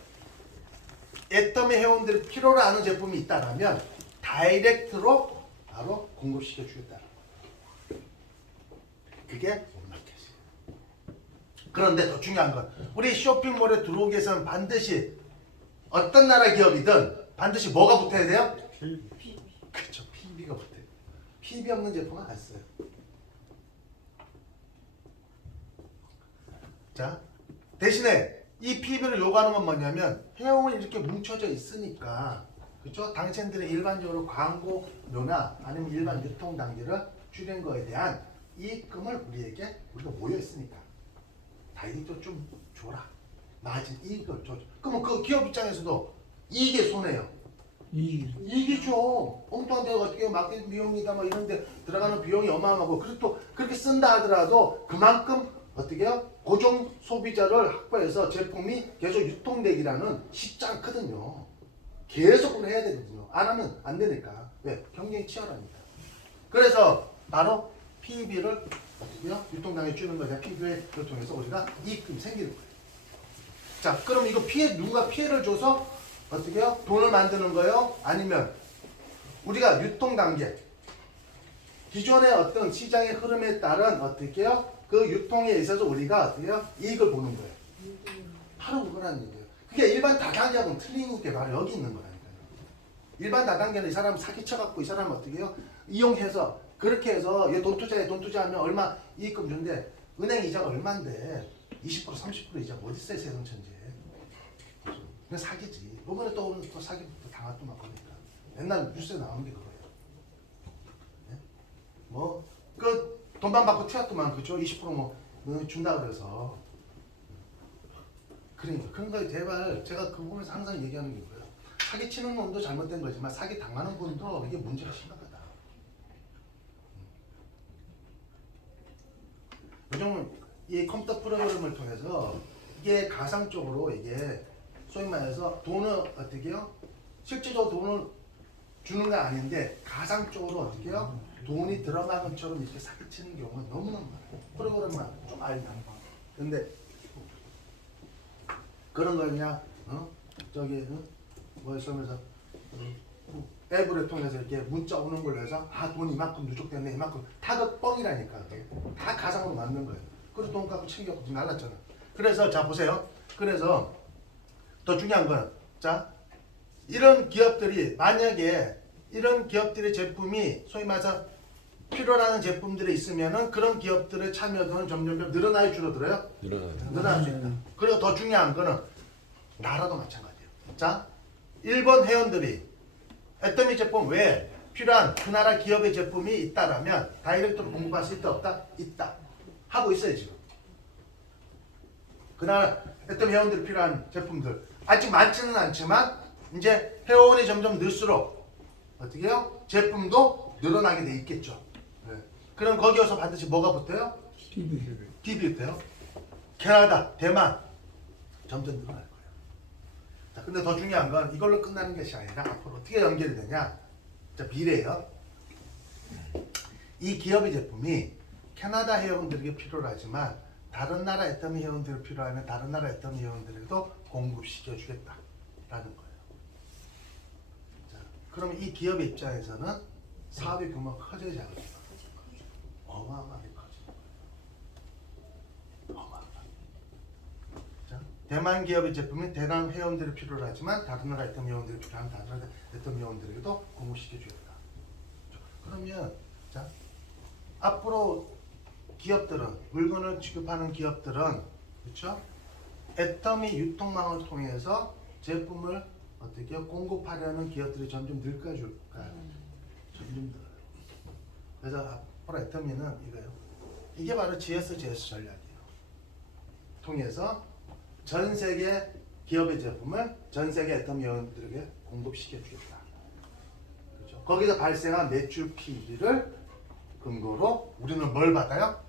애터미 회원들이 필요로 하는 제품이 있다면 다이렉트로 바로 공급시켜 주겠다. 그게 원마켓이에요. 그런데 더 중요한 건 우리 쇼핑몰에 들어오기 위해서는 반드시 어떤 나라 기업이든 반드시 뭐가 붙어야 돼요? 그렇죠. PB가 붙어요. PB 없는 제품은 안 써요. 자, 대신에 이 PB를 요구하는 건 뭐냐면 회원이 이렇게 뭉쳐져 있으니까 그렇죠? 당신들이 일반적으로 광고료나 아니면 일반 유통 단계를 줄인 거에 대한 이익금을 우리가 모여 있으니까 다이렉트로 좀 줘라. 마진 이익을 줘. 그러면 그 기업 입장에서도 이익에 손해요. 이익이죠. 엉뚱한 데가 어떻게 마케팅 비용이다 뭐 이런 데 들어가는 비용이 어마어마하고 그리고 또 그렇게 쓴다 하더라도 그만큼 어떻게 해요? 고정 소비자를 확보해서 제품이 계속 유통되기라는 쉽지 않거든요. 계속 해야 되거든요. 안 하면 안 되니까. 왜? 경쟁이 치열하니까. 그래서 바로 PB를 어떻게 해요? 유통당에 주는 거냐. PB를 통해서 우리가 이익금이 생기는 거예요. 자, 그럼 이거 누가 피해를 줘서 어떻게 해요? 돈을 만드는 거예요? 아니면 우리가 유통 단계 기존의 어떤 시장의 흐름에 따른 어떻게 해요? 그 유통에 있어서 우리가 어떻게 해요? 이익을 보는 거예요. 바로 그거라는 얘기예요. 그게 일반 다단계하고는 틀린 게 바로 여기 있는 거라니까요. 일반 다단계는 이 사람 사기쳐갖고 이 사람 어떻게 해요? 이용해서 그렇게 해서 얘 돈 투자하면 얼마 이익금 준대. 은행 이자가 얼만데 20% 30% 이자 어디 있어요 세상 천지에. 그건 사기지. 이번에 또 사기 당했더만 보니까 맨날 뉴스에 나오는 게 그거예요. 네? 그 돈만 받고 튀었더만 그죠? 20% 준다 그래서. 그러니까 그런 거 제발 제가 그 부분에서 항상 얘기하는 게 뭐예요? 사기 치는 놈도 잘못된 거지만 사기 당하는 분도 이게 문제가 심각하다. 요즘 이 컴퓨터 프로그램을 통해서 이게 가상적으로 이게 소위 말해서 돈을 어떻게 해요? 실제적으로 돈을 주는 건 아닌데 가상적으로 어떻게 해요? 돈이 들어간 것처럼 이렇게 사기치는 경우가 너무너무 많아요. 프로그램만 좀 알면. 근데 그런 거 그냥 저기 뭐 쓰면서 앱을 통해서 이렇게 문자 오는 걸로 해서 돈 이만큼 누적됐네 이만큼 다 그 뻥이라니까 그게 다 가상으로 만든 거예요. 그래서 돈 갖고 챙겨갖고 날랐잖아. 그래서 자 보세요. 그래서 더 중요한 건 자 이런 기업들이 만약에 이런 기업들의 제품이 소위 말해서 필요로 하는 제품들이 있으면은 그런 기업들의 참여도는 점점 늘어나요 줄어들어요? 늘어날 수 있다. 그리고 더 중요한 거는 나라도 마찬가지예요. 자, 일본 회원들이 애터미 제품 외에 필요한 그 나라 기업의 제품이 있다라면 다이렉트로 공급할 수 있다 없다? 있다. 하고 있어요 지금. 그 나라 애터미 회원들이 필요한 제품들 아직 많지는 않지만 이제 회원이 점점 늘수록 어떻게 해요? 제품도 늘어나게 돼 있겠죠. 네. 그럼 거기에서 반드시 뭐가 붙어요? PB 붙어요. 캐나다, 대만 점점 늘어날 거예요. 자, 근데 더 중요한 건 이걸로 끝나는 것이 아니라 앞으로 어떻게 연결이 되냐? 자, 미래예요. 이 기업의 제품이 캐나다 회원들에게 필요로 하지만 다른 나라 애터미 회원들이 필요하면 다른 나라 애터미 회원들에게도 공급시켜 주겠다라는 거예요. 자, 그러면 이 기업의 입장에서는 사업의 규모가 커져야 작아져요. 어마어마하게 커져요. 어마어마하게. 자, 대만 기업의 제품이 대만 회원들이 필요로 하지만 다른 나라 애터미 회원들이 필요하면 다른 나라 애터미 회원들에게도 공급시켜 주겠다. 그러면 자, 앞으로 기업들은 물건을 취급하는 기업들은 그렇죠? 애터미 유통망을 통해서 제품을 어떻게 공급하려는 기업들이 점점 늘까 줄까요? 점점 늘어요. 그래서 앞으로 애터미는 이거요. 이게 바로 GSGS 전략이에요. 통해서 전 세계 기업의 제품을 전 세계 애터미 회원들에게 공급시켜 주겠다. 그렇죠? 거기서 발생한 매출 PB를 근거로 우리는 뭘 받아요?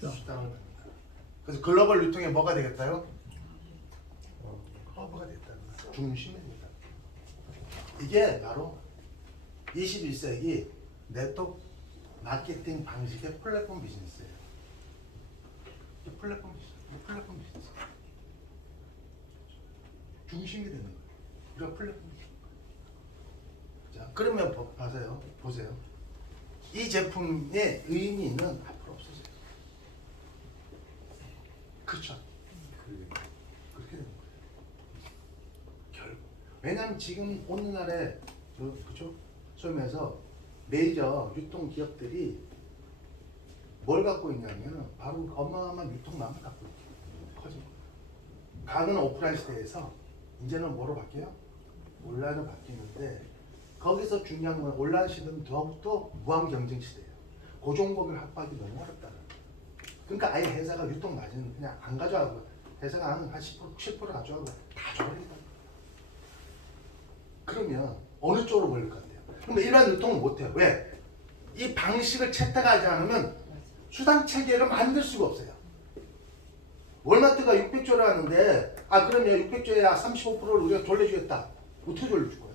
수당을 받는다. 그래서 글로벌 유통에 뭐가 되겠다요? 허브가 됐다는 거예요. 중심이 됩니다. 이게 바로 21세기 네트워크 마케팅 방식의 플랫폼 비즈니스예요. 플랫폼 비즈니스. 중심이 되는 거예요. 우리가 플랫폼 비즈니스. 자, 그러면 보세요. 이 제품의 의미는 앞으로 없어져요. 그렇죠? 그렇게 되는 거예요. 결국. 왜냐하면 지금 오늘날에 그죠? 소위 말해서 메이저 유통 기업들이 뭘 갖고 있냐면 바로 어마어마한 유통망을 갖고 있어요. 커진 거예요. 과거는 오프라인 시대에서 이제는 뭐로 바뀌어요? 온라인으로 바뀌는데 거기서 중요한 건 온라인 시대는 더욱더 무한 경쟁 시대예요. 고정고객을 확보하기 너무 어렵다는 거예요. 그러니까 아예 회사가 유통 마진은 그냥 안 가져가고 회사가 한 10%, 10% 가져가고 다 줘버리겠다. 그러면 어느 쪽으로 몰릴 것 같아요? 그러면 일반 유통은 못해요. 왜? 이 방식을 채택하지 않으면 수당 체계를 만들 수가 없어요. 월마트가 600조를 하는데 그러면 600조에 35%를 우리가 돌려주겠다. 어떻게 돌려줄 거예요?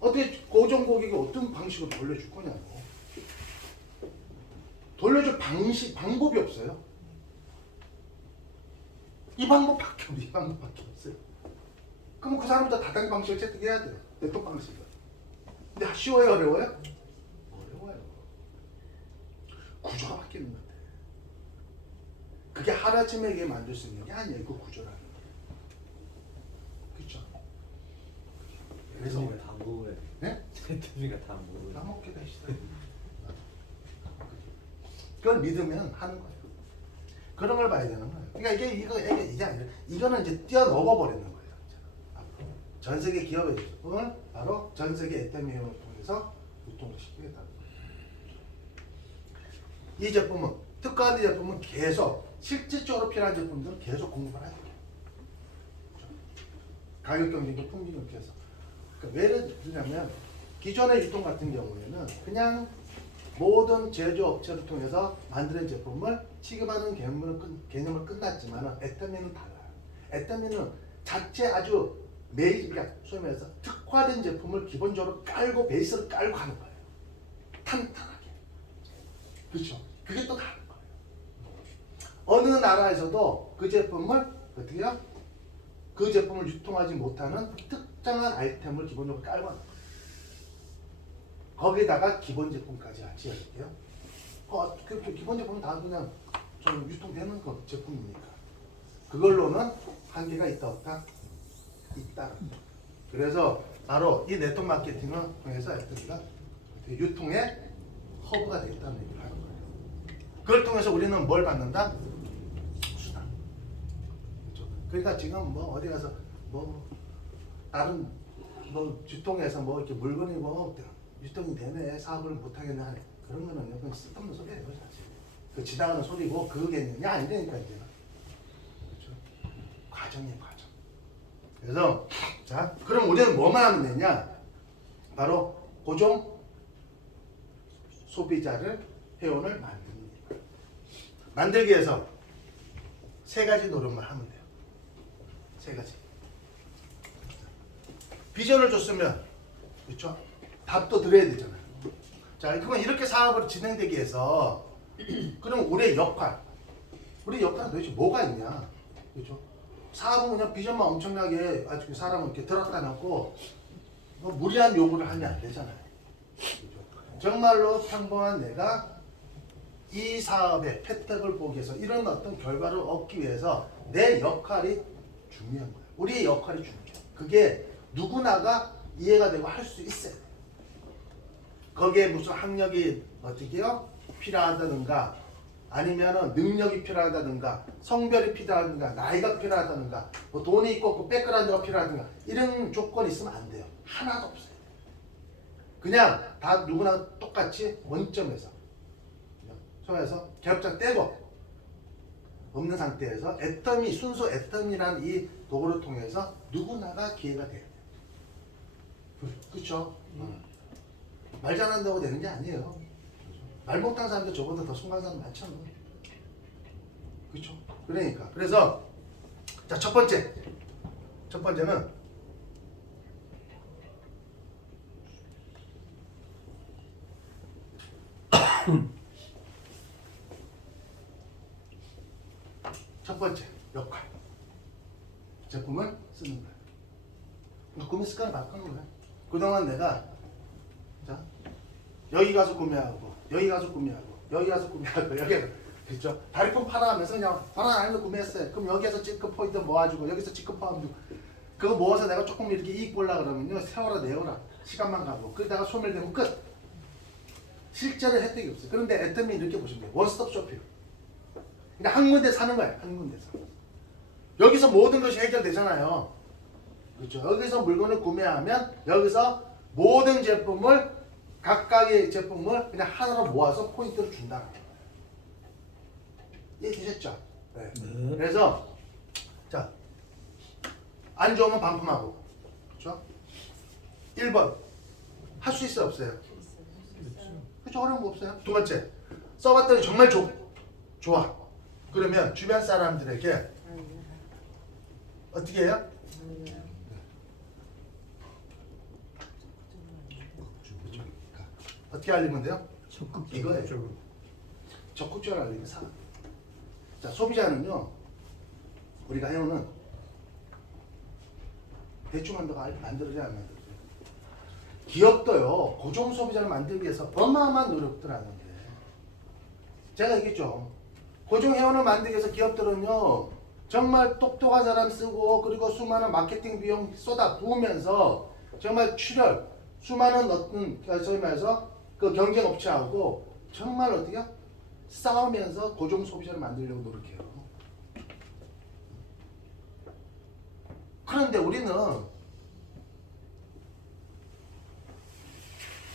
어떻게 고정고객이 어떤 방식으로 돌려줄 거냐고. 돌려줄 방법이 없어요. 이 방법밖에 없어요. 그럼 그 사람부터 다단계 방식을 채택해야 돼요. 네트워크 방식을. 근데 쉬워요, 어려워요? 어려워요. 구조가 바뀌는 것 같아요. 그게 하루아침에 이게 만들 수 있는 게 아니에요. 그 구조라는 게. 그렇죠? 그래서 애터미가 다 먹어야 돼. 네? 애터미가 다 먹어야 돼. 다 먹게 돼 있어요. 그걸 믿으면 하는 거예요. 그런 걸 봐야 되는 거예요. 그러니까 이게 아니라 이거는 이제 뛰어넘어 버리는 거예요. 앞으로 전 세계 기업의 제품을 바로 전 세계 애터미 회원을 통해서 유통을 시키겠다는 거예요. 이 제품은 특화된 제품은 계속 실질적으로 필요한 제품들은 계속 공급을 해야 돼요. 그렇죠? 가격 경쟁과 품질을 계속. 그러니까 왜 그러냐면 기존의 유통 같은 경우에는 그냥 모든 제조업체를 통해서 만드는 제품을 취급하는 개념은 끝났지만 에타민은 달라요. 에타민은 자체 아주 그러니까 소위 말해서 특화된 제품을 기본적으로 깔고 베이스를 깔고 하는 거예요. 탄탄하게. 그렇죠? 그게 또 다른 거예요. 어느 나라에서도 그 제품을 어떻게 해요? 그 제품을 유통하지 못하는 특정한 아이템을 기본적으로 깔고 하는 거예요. 거기다가 기본 제품까지 같이 할게요. 그 기본 제품은 다 그냥 좀 유통되는 거 제품이니까 그걸로는 한계가 있다 없다? 있다. 그래서 바로 이 네트워크 마케팅을 통해서 애들이가 유통의 허브가 되겠다는 얘기를 하는 거예요. 그걸 통해서 우리는 뭘 받는다? 수당. 그렇죠? 그러니까 지금 뭐 어디 가서 뭐 다른 뭐 유통에서 뭐 이렇게 물건이 뭐 유통이 되네 사업을 못 하겠네 하는 그런 거는 그냥 쓸데없는 소리예요 사실. 그 지나가는 소리고 그 개념이 아니니까 이제는. 그렇죠? 과정이에요 과정. 그래서 자 그럼 우리는 뭐만 하면 되냐? 바로 고정 소비자를 회원을 만듭니다. 만들기 위해서 세 가지 노력만 하면 돼요. 세 가지. 비전을 줬으면 그렇죠? 답도 드려야 되잖아요. 자, 그러면 이렇게 사업을 진행되기 위해서 그럼 우리의 역할은 도대체 뭐가 있냐? 그렇죠? 사업은 그냥 비전만 엄청나게 아주 사람을 이렇게 들었다 놓고 뭐 무리한 요구를 하면 안 되잖아요. 그렇죠? 정말로 평범한 내가 이 사업의 혜택을 보기 위해서 이런 어떤 결과를 얻기 위해서 내 역할이 중요한 거예요. 우리의 역할이 중요해요. 그게 누구나가 이해가 되고 할 수 있어야 돼요. 거기에 무슨 학력이 어떻게요? 필요하다든가 아니면은 능력이 필요하다든가 성별이 필요하다든가 나이가 필요하다든가 뭐 돈이 있고 그 백그라운드가 필요하다든가 이런 조건이 있으면 안 돼요. 하나도 없어요. 그냥 다 누구나 똑같이 원점에서 소에서 계약자 떼고 없는 상태에서 순수 애터미라는 이 도구를 통해서 누구나가 기회가 돼요. 그렇죠? 말 잘한다고 되는 게 아니에요. 말 못하는 사람들 저보다 더 순간 사람 많잖아. 그렇죠? 그러니까 그래서 자 첫 번째는 첫 번째 역할 제품을 쓰는 거야. 구매 습관을 바꾸는 거야. 그동안 내가 자 여기 가서 구매하고 여기 가서 구매하고 여기 가서 구매하고 여기 가서 그렇죠? 다리품 팔아가면서 그냥 바람 안에서 구매했어요. 그럼 여기에서 찌급 포인트 모아주고 여기서 찌급 포함 주고 그거 모아서 내가 조금 이렇게 이익 보려고 그러면요 세워라 내워라 시간만 가고 그러다가 소멸되면 끝. 실제로 혜택이 없어요. 그런데 애터미 이렇게 보시면 돼요. 원스톱 쇼핑. 그냥 한 군데 사는 거예요. 한 군데서. 여기서 모든 것이 해결되잖아요. 그렇죠? 여기서 물건을 구매하면 여기서 모든 제품을 각각의 제품을 그냥 하나로 모아서 포인트를 준다는 거예요. 이해되셨죠? 네. 그래서 자, 안 좋으면 반품하고, 그렇죠? 1번 할 수 있어요, 없어요? 그렇죠? 어려운 거 없어요. 두 번째, 써봤더니 정말 좋아. 그러면 주변 사람들에게 어떻게 해요? 어떻게 알리면 돼요? 이거예요. 적극적으로 알리는 사람. 자, 소비자는요, 우리가 해오는 대충 한다고 만들어져야 안 만들어져요. 기업도요, 고정 소비자를 만들기 위해서 어마어마한 노력들 하는데, 제가 얘기했죠. 고정 회원을 만들기 위해서 기업들은요, 정말 똑똑한 사람 쓰고, 그리고 수많은 마케팅 비용 쏟아 부으면서, 정말 수많은 어떤, 소위 말해서 그 경쟁 업체하고, 정말 어떻게 싸우면서 고정 소비자를 만들려고 노력해요. 그런데 우리는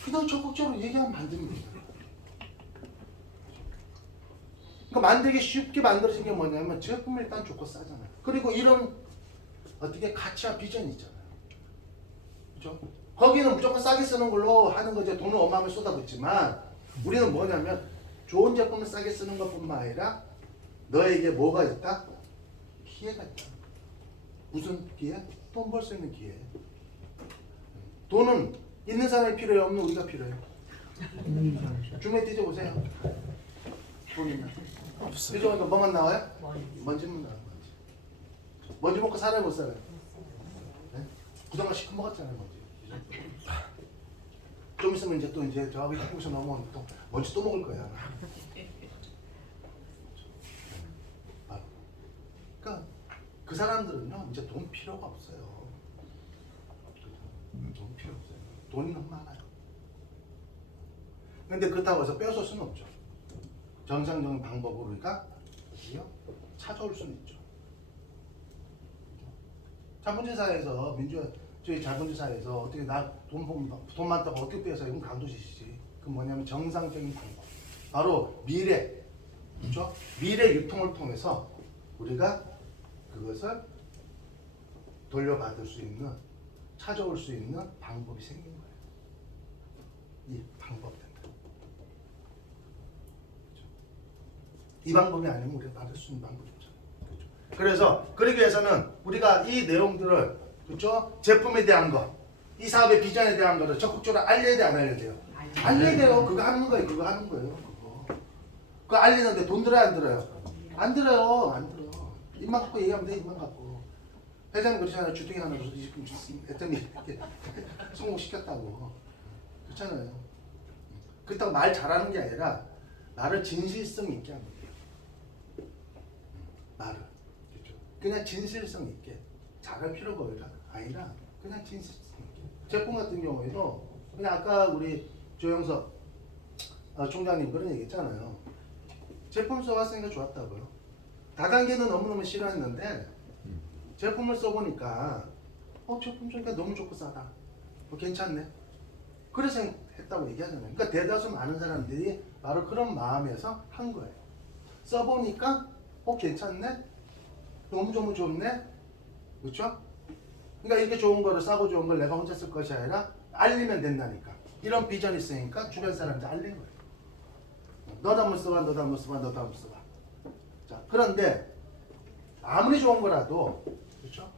그냥 적극적으로 얘기하면 만듭니다. 그러니까 만들기 쉽게 만들어진 게 뭐냐면 제품이 일단 좋고 싸잖아요. 그리고 이런 어떻게 가치와 비전이 있잖아요. 그렇죠? 거기는 무조건 싸게 쓰는 걸로 하는 거죠. 돈을 어마어마하게 쏟아붓지만 우리는 뭐냐면 좋은 제품을 싸게 쓰는 것뿐만 아니라 너에게 뭐가 있다? 기회가 있다. 무슨 기회? 돈 벌 수 있는 기회. 돈은 있는 사람이 필요해, 없는 우리가 필요해. 주머니 뒤져보세요. 돈 있나? 뒤져보니까 뭐만 나와요? 먼지만 나와요. 먼지 먹고 살아요, 못 살아요? 네? 그동안 시큼 먹었잖아요, 먼지. 좀 있으면 이제 또 이제 저기 한국에서 넘어오면 또 먼지 또 먹을 거야. 그러니까 그 사람들은요 이제 돈 필요가 없어요. 돈 필요 없어요. 돈이 너무 많아요. 근데 그렇다고 해서 빼앗을 수는 없죠. 정상적인 방법으로 우리가 찾아올 수는 있죠. 자본주의 사회에서 저희 자본주의 사회에서 어떻게 돈 많다고 어떻게 빼앗아요? 이건 강도짓이지. 그 뭐냐면 정상적인 방법. 바로 미래, 그렇죠? 미래 유통을 통해서 우리가 그것을 돌려받을 수 있는, 찾아올 수 있는 방법이 생긴 거예요. 이 방법 때문에. 그렇죠? 이 방법이 아니면 우리가 받을 수 있는 방법이 없잖아요. 그렇죠? 그래서 그러기 위해서는 우리가 이 내용들을, 그렇죠? 제품에 대한 거, 이 사업의 비전에 대한 거를 적극적으로 알려야 돼, 안 알려야 돼요? 알려야 돼요. 그거 하는 거예요. 그거 하는 거예요. 그거 알리는데 돈 들어요, 안 들어요? 안 들어요. 안 들어. 입만 갖고 얘기하면 돼. 입만 갖고. 회장님 그렇잖아요. 주택이 하나 줘서 했더니 이렇게 성공시켰다고. 그렇잖아요. 그렇다고 말 잘하는 게 아니라 말을 진실성 있게 하는 거예요. 말을. 그렇죠? 그냥 진실성 있게. 잘할 필요가 아니라 그냥 진실성 있게. 제품 같은 경우에도 그냥 아까 우리 조영석 총장님 그런 얘기 했잖아요. 제품 써봤으니까 좋았다고요. 다단계는 너무너무 싫어했는데 제품을 써보니까 제품 쓰니까 너무 좋고 싸다. 괜찮네. 그래서 했다고 얘기하잖아요. 그러니까 대다수 많은 사람들이 바로 그런 마음에서 한 거예요. 써보니까 괜찮네. 너무 좋네. 그렇죠? 그러니까 이렇게 좋은 거를 싸고 좋은 걸 내가 혼자 쓸 것이 아니라 알리면 된다니까. 이런 비전이 있으니까 주변 사람한테 알린 거예요. 너도 한번 써봐, 너도 한번 써봐, 너도 한번 써봐. 자, 그런데 아무리 좋은 거라도, 그렇죠?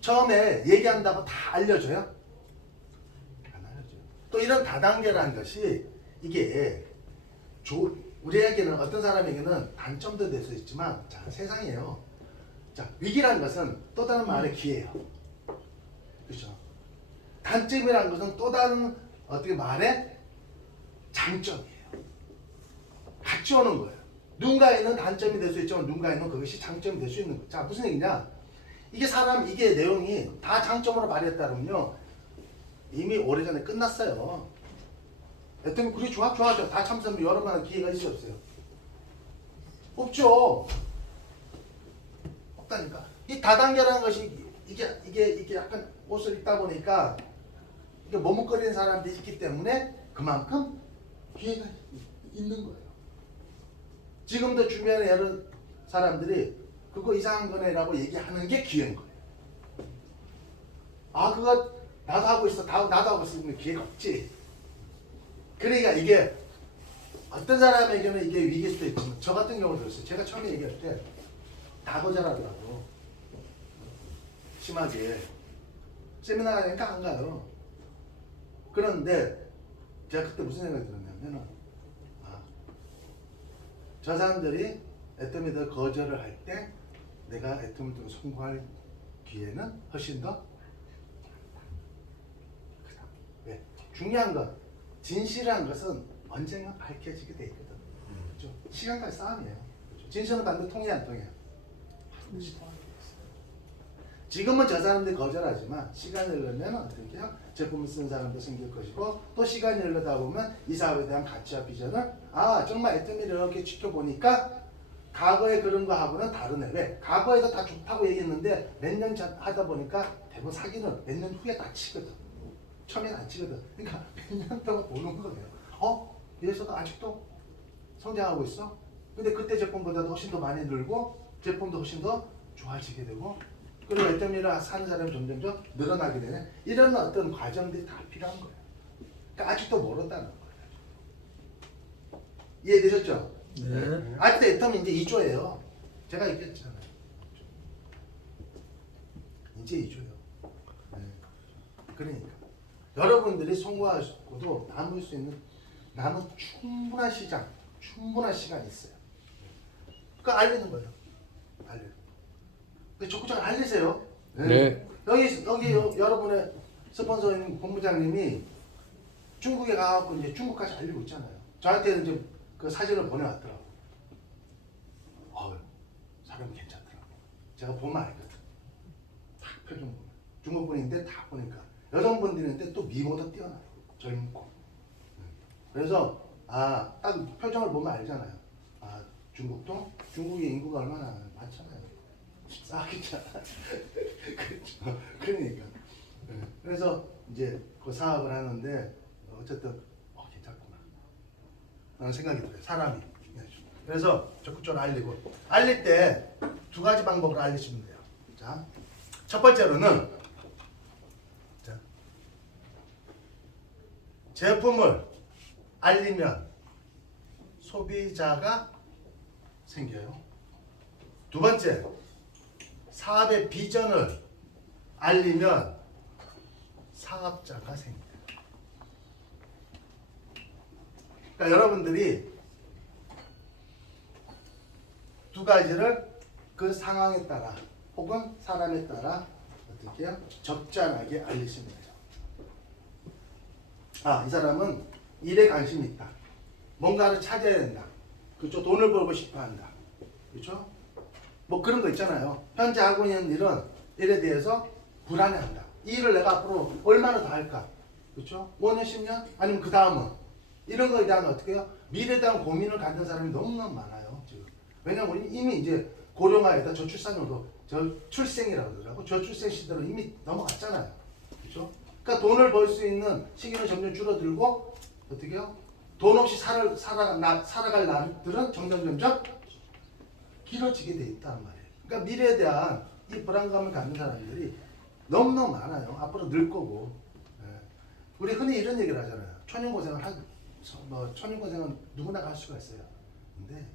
처음에 얘기한다고 다 알려줘요? 안 알려줘요. 또 이런 다단계라는 것이 이게 우리에게는 어떤 사람에게는 단점도 될 수 있지만, 자, 세상이에요. 자, 위기라는 것은 또 다른 말의 기회예요. 그렇죠? 단점이라는 것은 또 다른 어떻게 말의 장점이에요. 같이 오는 거예요. 누군가에는 단점이 될 수 있지만 누군가에는 그것이 장점이 될 수 있는 거예요. 자, 무슨 얘기냐? 이게 내용이 다 장점으로 발휘했다면요 이미 오래전에 끝났어요. 여튼 그게 좋아하죠. 다 참선도 여러 번 할 기회가 있어요, 없어요? 없죠. 없다니까. 이 다단계라는 것이 이게 약간 옷을 입다 보니까 이게 머뭇거리는 사람들이 있기 때문에 그만큼 기회가 있는 거예요. 지금도 주변에 여러 사람들이 그거 이상한 거네라고 얘기하는 게 기회인 거예요. 그거 나도 하고 있어. 나도 하고 있으면 기회가 없지. 그러니까 이게 어떤 사람에게는 이게 위기일 수도 있지만 저 같은 경우도 있어요. 제가 처음에 얘기할 때 다 거절하더라고. 심하게. 세미나 가니까 안 가요. 그런데 제가 그때 무슨 생각이 들었냐면 저 사람들이 애터미를 거절을 할 때 내가 애터미를 성공할 기회는 훨씬 더 크다. 왜? 중요한 건 진실이라는 것은 언젠가 밝혀지게 돼 있거든. 그렇죠? 시간까지 싸움이에요. 그렇죠? 진실은 반드시 통해 안 통해요? 지금은 저 사람들이 거절하지만 시간이 흐르면 어떻게 해요? 제품을 쓰는 사람도 생길 것이고 또 시간이 흐르다 보면 이 사업에 대한 가치와 비전을 정말 애터미를 이렇게 지켜보니까 과거에 그런 거 하고는 다르네. 왜? 과거에도 다 좋다고 얘기했는데 몇 년 전 하다 보니까 대부분 사기는 몇 년 후에 다 치거든. 처음에는 안 치거든. 그러니까 몇 년 동안 보는 거예요. 얘에서도 아직도 성장하고 있어? 근데 그때 제품보다도 훨씬 더 많이 늘고 제품도 훨씬 더 좋아지게 되고 그리고 애터미를 사는 사람이 점점점 늘어나게 되네. 이런 어떤 과정들이 다 필요한 거예요. 그러니까 아직도 모른다는 거예요. 이해되셨죠? 네. 아직도 애텀이 이제 2조예요. 제가 얘기했잖아요. 이제 2조예요. 네. 그러니까 여러분들이 송구하고도 남을 수 있는 남은 충분한 시장, 충분한 시간이 있어요. 그거 알리는 거예요. 알리는 거. 적극적으로 알리세요. 네. 여기 여러분의 스폰서인 본부장님이 중국에 가갖고 이제 중국까지 알리고 있잖아요. 저한테 이제 그 사진을 보내왔더라고. 사람이 괜찮더라고. 제가 보면 알거든. 다 표정 보면. 중국분인데 다 보니까 여성분들인데 또 미모도 뛰어나요. 젊고. 그래서 딱 표정을 보면 알잖아요. 중국도 중국의 인구가 얼마나 많잖아요. 14기잖아. 그렇죠. 그러니까. 그래서 이제 그 사업을 하는데 어쨌든 괜찮구나. 라는 생각이 들어요. 사람이. 그래서 적극적으로 알릴 때 두 가지 방법으로 알리시면 돼요. 자, 첫 번째로는 제품을 알리면 소비자가 생겨요. 두 번째, 사업의 비전을 알리면 사업자가 생겨요. 그러니까 여러분들이 두 가지를 그 상황에 따라 혹은 사람에 따라 어떻게 해요? 적절하게 알리시면 돼요. 이 사람은 일에 관심이 있다. 뭔가를 찾아야 된다. 그렇죠? 돈을 벌고 싶어 한다. 그렇죠? 뭐 그런 거 있잖아요. 현재 하고 있는 일에 대해서 불안해한다. 이 일을 내가 앞으로 얼마나 더 할까? 그렇죠? 5년, 10년? 아니면 그 다음은? 이런 거에 대한 어떻게 해요? 미래에 대한 고민을 갖는 사람이 너무너무 많아요. 지금. 왜냐면 이미 이제 고령화에다 저출산으로 저출생이라고 그러더라고. 저출생 시대로 이미 넘어갔잖아요. 그렇죠? 그러니까 돈을 벌 수 있는 시기는 점점 줄어들고 어떻게 해요? 돈 없이 살아갈 날들은 점점 길어지게 돼 있단 말이에요. 그러니까 미래에 대한 이 불안감을 갖는 사람들이 너무너무 많아요. 앞으로 늘 거고. 우리 흔히 이런 얘기를 하잖아요. 천연고생은 누구나 할 수가 있어요. 근데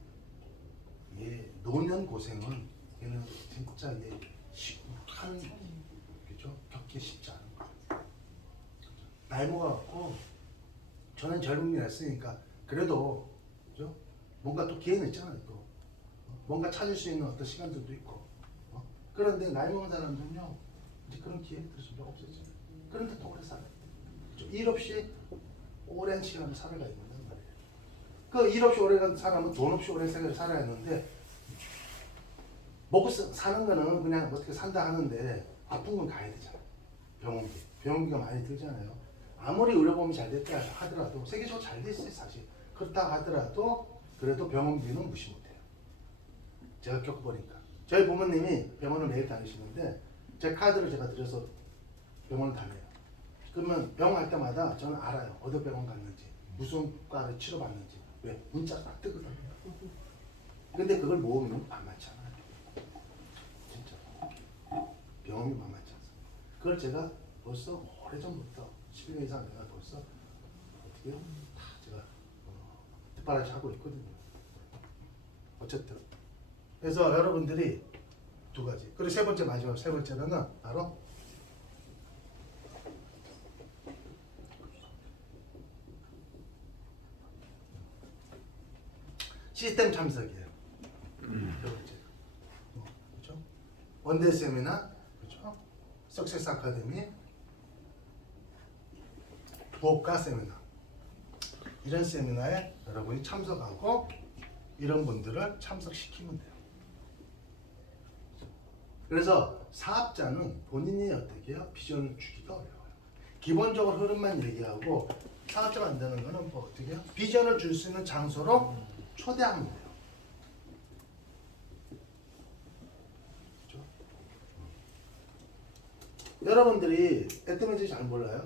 노년 고생은 얘는 진짜 하는 그죠? 겪기 쉽지 않은 거예요. 나이 먹어갖고 저는 젊은이라 했으니까 그래도 그죠? 뭔가 또 기회는 있잖아요. 또 뭔가 찾을 수 있는 어떤 시간들도 있고. 그런데 나이 먹은 사람들은요 이제 그런 기회들이 점점 없어져요. 그런데 더 오래 살아요. 그죠? 일 없이 오랜 시간을 살아가야 된단 말이에요. 그 일 없이 오래 간 사람은 돈 없이 오래 살아야 하는데 먹고 사는 거는 그냥 어떻게 산다 하는데 아픈 건 가야 되잖아요. 병원비가 많이 들잖아요. 아무리 의료보험이 잘 됐다 하더라도 세계적으로 잘 돼 있어요 사실. 그렇다 하더라도 그래도 병원비는 무시 못해요. 제가 겪어보니까 저희 부모님이 병원을 매일 다니시는데 제 카드를 제가 드려서 병원을 다녀요. 그러면 병원 갈 때마다 저는 알아요. 어디 병원 갔는지 무슨 과를 치료받는지. 왜? 문자가 딱 뜨거든요. 근데 그걸 모으면 만만치 않아요. 진짜 병원이 만만치 않아요. 그걸 제가 벌써 오래전부터 10년 이상 내가 벌써 어떻게 해요? 다 제가 뒷바라지 하고 있거든요. 어쨌든 그래서 여러분들이 두 가지. 그리고 세 번째 마지막 세 번째는 바로 시스템 참석이에요. 그렇죠? 원데이 세미나, 그렇죠? 석세스 아카데미, 부업가 세미나 이런 세미나에 여러분이 참석하고 이런 분들을 참석시키면 돼요. 그래서 사업자는 본인이 어떻게 해요? 비전을 주기가 어려워요. 기본적으로 흐름만 얘기하고 사업자가 안 되는 거는 뭐 어떻게 해요? 비전을 줄 수 있는 장소로 초대하면 돼요. 그렇죠? 여러분들이 애터미즈 잘 몰라요?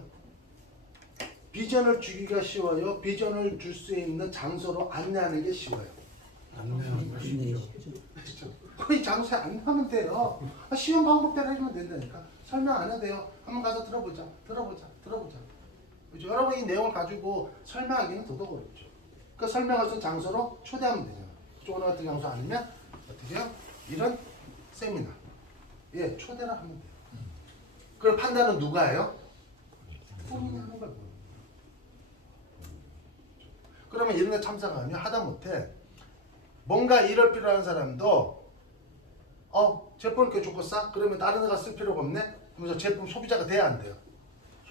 비전을 주기가 쉬워요? 비전을 줄 수 있는 장소로 안내하는 게 쉬워요? 안내하는 게 쉽죠. 그렇죠? 거의 장소에 안내하면 돼요. 쉬운 방법대로 해주면 된다니까. 설명 안 해도 돼요. 한번 가서 들어보자. 그렇죠? 여러분 이 내용을 가지고 설명하기는 더더욱 어렵죠. 그 설명할 수 있는 장소로 초대하면 되잖아요. 오늘 같은 장소 아니면 어떻게 해요? 이런 세미나 예 초대를 하면 돼요. 그럼 판단은 누가 해요? 본인이 하는 거예요. 그러면 이런 데 참석하면 하다못해 뭔가 일을 필요한 사람도 제품 이렇게 좋고 싸? 그러면 다른 데가 쓸 필요가 없네? 그러면서 제품 소비자가 돼야 안 돼요?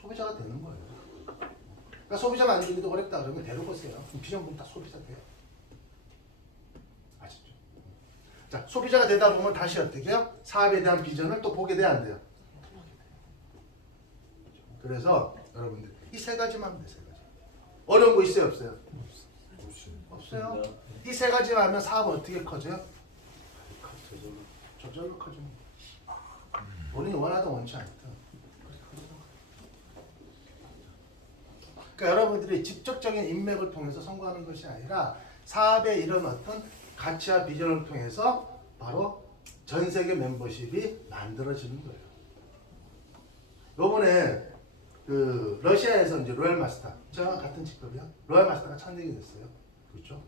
소비자가 되는 거예요. 그러니까 소비자 만들기도 어렵다 그러면 데려보세요. 비전분 다 소비자 돼요. 아시죠? 자, 소비자가 되다 보면 다시 어떻게 해요? 사업에 대한 비전을 또 보게 돼야 안 돼요? 그래서 여러분들 이 세 가지만 하면 돼요. 세 가지. 어려운 거 있어요? 없어요? 없어요. 이 세 가지만 하면 사업은 어떻게 커져요? 저절로 커져요. 본인이 원하든 원치 않든. 그러니까 여러분들이 직접적인 인맥을 통해서 성공하는 것이 아니라 사업의 이런 어떤 가치와 비전을 통해서 바로 전 세계 멤버십이 만들어지는 거예요. 요번에 그 러시아에서 이제 로얄 마스터 저랑 같은 직급이야. 로얄 마스터가 창립이 됐어요. 그렇죠?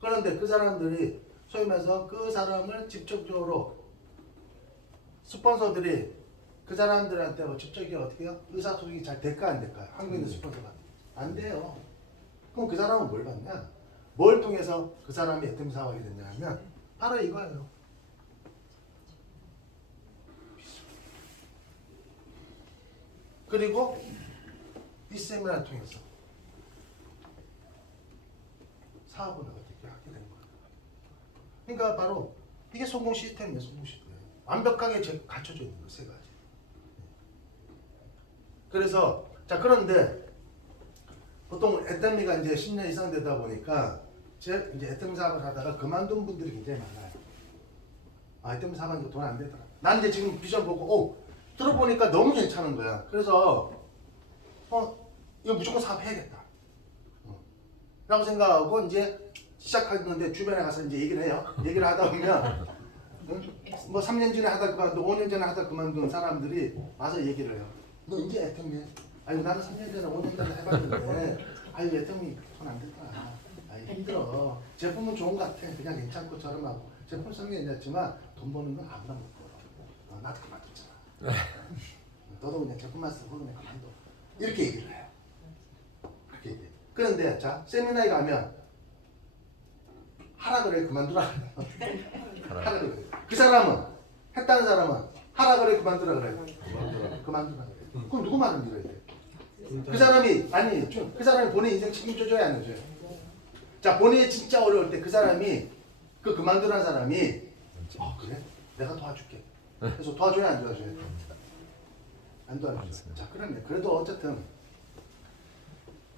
그런데 그 사람들이 소위 말해서 그 사람을 직접적으로 스폰서들이 그 사람들한테 직접 이게 어떻게 해요? 의사소통이 잘 될까 안 될까요? 한국인들 스폰서가 안 돼요. 그럼 그 사람은 뭘 받냐? 뭘 통해서 그 사람이 애템 사업하게 됐냐 하면 바로 이거예요. 그리고 이 세미나를 통해서 사업을 어떻게 하게 된 거예요. 그러니까 바로 이게 성공 시스템이에요. 성공 시스템. 완벽하게 갖춰져 있는 거 세 가지. 그래서 자 그런데 보통 애터미가 이제 10년 이상 되다 보니까 이제 애터미 사업을 하다가 그만둔 분들이 굉장히 많아요. 애터미 사업하니까 돈 안 되더라. 난 이제 지금 비전 보고 들어보니까 너무 괜찮은 거야. 그래서 이거 무조건 사업해야겠다. 라고 생각하고 이제 시작했는데 주변에 가서 이제 얘기를 해요. 얘기를 하다 보면 뭐 3년 전에 하다 그만둔, 5년 전에 하다 그만둔 사람들이 와서 얘기를 해요. 너 이제 애터미? 아니 나는 3년 전에 5년 전에 해봤는데 아유 애터미 손 안 되더라. 아유 힘들어. 제품은 좋은 것 같아. 그냥 괜찮고 저렴하고 제품 성능이 괜찮지만 돈 버는 건 아무나 못 벌어. 나도 그만뒀잖아. 너도 그냥 제품만 쓰고 그냥 그만둬. 이렇게 얘기를 해요. 그렇게 얘기해요. 그런데 자 세미나에 가면 하라 그래 그만두라 하라 그래. 그 사람은 했다는 사람은 하라 그래 그만두라 그래. 그만두라 그래. 그럼 누구 말을 믿어야 돼? 그 사람이 아니 그 사람이 본인 인생 책임져줘야 안 해줘요. 자 본인이 진짜 어려울 때 그 사람이 그만두라는 사람이 그래 내가 도와줄게. 그래서 도와줘야 안 도와줘야 돼? 안 도와줘요. 자 그러면 그래도 어쨌든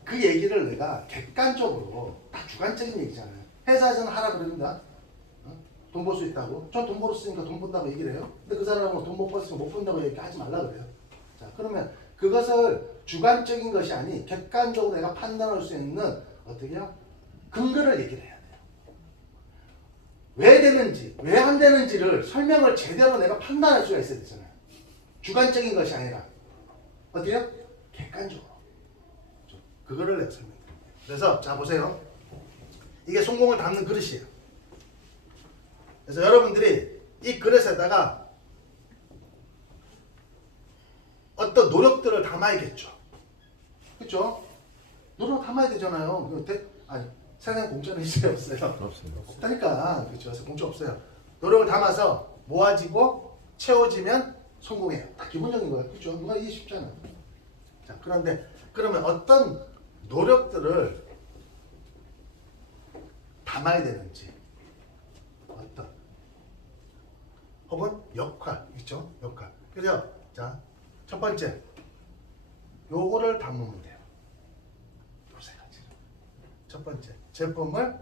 그 얘기를 내가 객관적으로 딱 주관적인 얘기잖아요. 회사에서는 하라 그럽니다. 돈 벌 수 있다고. 전 돈 벌었으니까 돈 번다고 얘기를 해요. 근데 그 사람은 돈 못 벌었으니까 못 번다고 얘기하지 말라 그래요. 자 그러면 그것을 주관적인 것이 아니 객관적으로 내가 판단할 수 있는 어떻게 해요? 근거를 얘기를 해야 돼요. 왜 되는지 왜 안 되는지를 설명을 제대로 내가 판단할 수가 있어야 되잖아요. 주관적인 것이 아니라 어떻게 해요? 객관적으로. 그거를 내가 설명드릴게요. 그래서 자 보세요. 이게 성공을 담는 그릇이에요. 그래서 여러분들이 이 그릇에다가 어떤 노력들을 담아야겠죠. 그렇죠? 노력 담아야 되잖아요. 아니 세상 공짜는 있어요 없어요? 없어요. 없다니까. 그렇죠. 공짜 없어요. 노력을 담아서 모아지고 채워지면 성공해요. 다 기본적인 거예요. 그렇죠? 누가 이게 쉽잖아요. 자 그런데 그러면 어떤 노력들을 담아야 되는지 어떤 혹은 역할 있죠? 역할. 그래서 자 첫 번째 요거를 담으면 돼요. 요 세 가지. 첫 번째 제품을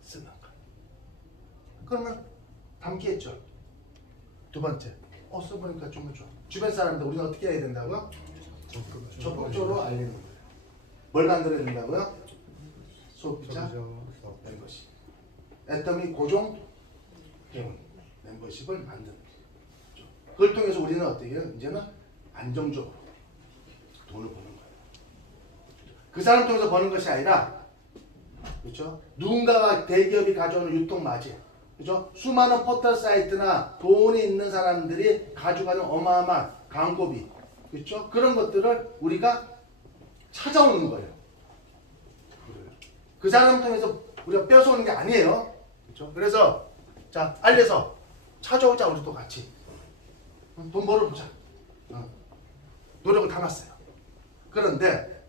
쓰는 거. 그러면 담기겠죠. 두 번째 써보니까 좀 좋아. 주변 사람들 우리가 어떻게 해야 된다고요? 적극적으로 알리는 거예요. 뭘 만들어야 된다고요? 소비자 멤버십. 애터미 고정 회원 멤버십을 만드는 거죠. 그걸 통해서 우리는 어떻게 해요? 이제는 안정적으로 돈을 버는 거예요. 그 사람 통해서 버는 것이 아니라 그렇죠? 누군가가 대기업이 가져오는 유통마진, 그렇죠? 수많은 포털 사이트나 돈이 있는 사람들이 가져가는 어마어마한 광고비, 그렇죠? 그런 것들을 우리가 찾아오는 거예요. 그 사람 통해서 우리가 뺏어오는 게 아니에요. 그렇죠? 그래서 자 알려서 찾아오자 우리도 같이 돈 벌어보자. 노력을 담았어요. 그런데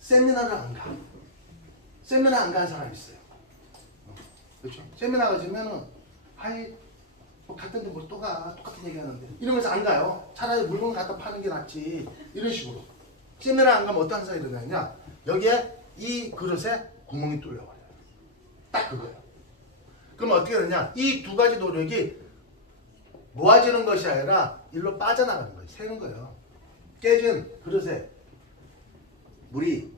세미나를 안 가. 세미나 안 가는 사람이 있어요. 그렇죠? 세미나 가지면은 하이 뭐 갔던데 뭘 또 가. 똑같은 얘기 하는데 이러면서 안 가요. 차라리 물건 갖다 파는 게 낫지. 이런 식으로. 세미나 안 가면 어떤 현상이 일어나냐. 여기에 이 그릇에 구멍이 뚫려버려요. 딱 그거예요. 그럼 어떻게 되냐. 이 두 가지 노력이 모아지는 것이 아니라 일로 빠져나가는 거예요. 새는 거예요. 깨진 그릇에 물이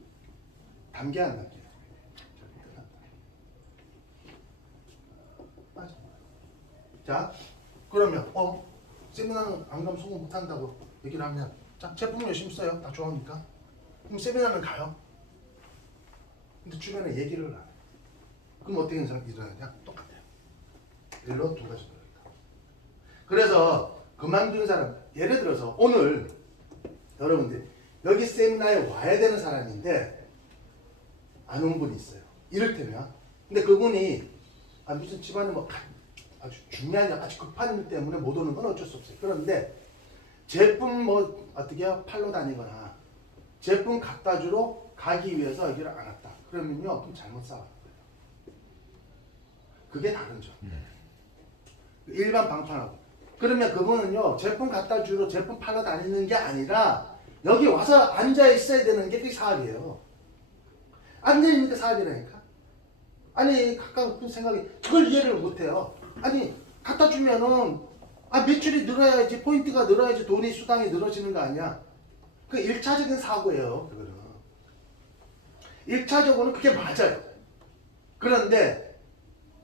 담겨 안 담겨요? 자, 그러면 세미나는 안 가면 성공 못한다고 얘기를 하면 자, 제품 열심히 써요. 다 좋아하니까. 그럼 세미나는 가요. 근데 주변에 얘기를 안 해요. 그럼 어떻게 일어나냐? 똑같아요. 일로 두 가지 노력이다. 그래서 그만둔 사람, 예를 들어서 오늘 여러분들 여기 세미나에 와야 되는 사람인데 안 온 분이 있어요. 이를테면 근데 그분이 무슨 집안에 뭐 아주 중요한 아주 급한 일 때문에 못 오는 건 어쩔 수 없어요. 그런데 제품 뭐 어떻게 해요? 팔러 다니거나 제품 갖다 주러 가기 위해서 여기를 안 왔다. 그러면요, 그럼 잘못 싸웠는 거예요. 그게 다른 점. 일반 방판하고. 그러면 그분은요, 제품 갖다 주러 제품 팔러 다니는 게 아니라 여기 와서 앉아 있어야 되는 게 그게 사업이에요. 앉아 있는 게 사업이라니까. 아니 가까운 생각이 그걸 이해를 못해요. 아니 갖다 주면은 매출이 늘어야지, 포인트가 늘어야지 돈이 수당이 늘어지는 거 아니야. 그 1차적인 사고예요. 그거는 1차적으로는 그게 맞아요. 그런데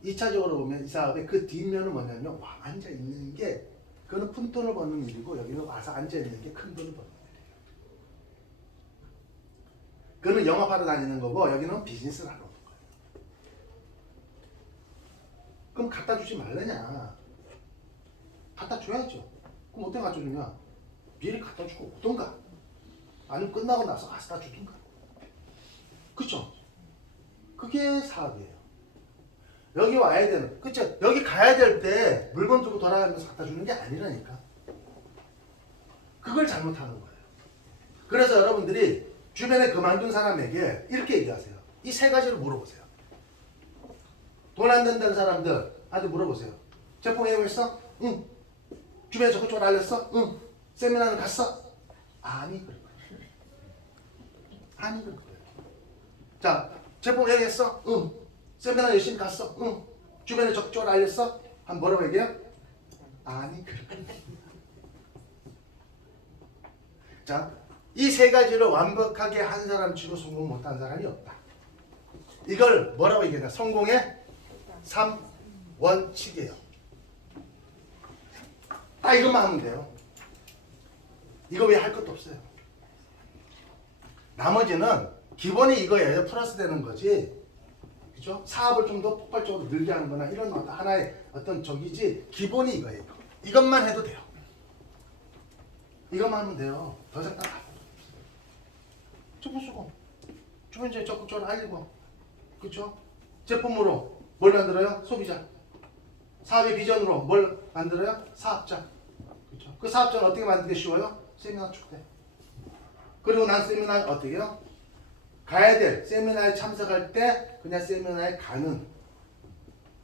2차적으로 보면 이 사업의 그 뒷면은 뭐냐면 와 앉아 있는 게 그거는 푼돈을 버는 일이고 여기는 와서 앉아 있는 게 큰 돈을 버는 일이에요. 그거는 영업하러 다니는 거고 여기는 비즈니스를 하러 오는 거예요. 그럼 갖다 주지 말라냐? 갖다 줘야죠. 그럼 어떻게 갖다 주냐? 미리 갖다 주고 오던가 아니면 끝나고 나서 갖다 주던가. 그쵸? 그게 사업이에요. 여기 와야 되는, 그쵸? 여기 가야 될 때 물건 들고 돌아가면서 갖다 주는 게 아니라니까. 그걸 잘못하는 거예요. 그래서 여러분들이 주변에 그만둔 사람에게 이렇게 얘기하세요. 이 세 가지를 물어보세요. 돈 안 된다는 사람들한테 물어보세요. 제품 애용했어? 응. 주변에 저것저것 알렸어? 응. 세미나는 갔어? 아니 그럴 거예요. 아니 그럴 거예요. 자, 제품 애용했어? 응. 세미나 열심히 갔어? 응. 주변에 적극적으로 알렸어? 한번 뭐라고 얘기해요? 아니 그럴 거예요. 자, 이 세 가지를 완벽하게 한 사람 치고 성공 못한 사람이 없다. 이걸 뭐라고 얘기하냐? 성공의 3원칙이에요. 딱 이것만 하면 돼요. 이거 외에 할 것도 없어요. 나머지는 기본이 이거예요. 플러스 되는 거지. 그죠? 사업을 좀 더 폭발적으로 늘게 하는 거나 이런 하나의 어떤 적이지 기본이 이거예요. 이것만 해도 돼요. 이것만 하면 돼요. 더 이상 딱 제품 쓰고 주변 이제 적극적으로 알리고 그렇죠? 제품으로 뭘 만들어요? 소비자. 사업의 비전으로 뭘 만들어요? 사업자. 그렇죠? 그 사업자는 어떻게 만들기 쉬워요? 세미나 축대. 그리고 난 세미나 어떻게 해요? 가야 될 세미나에 참석할 때 그냥 세미나에 가는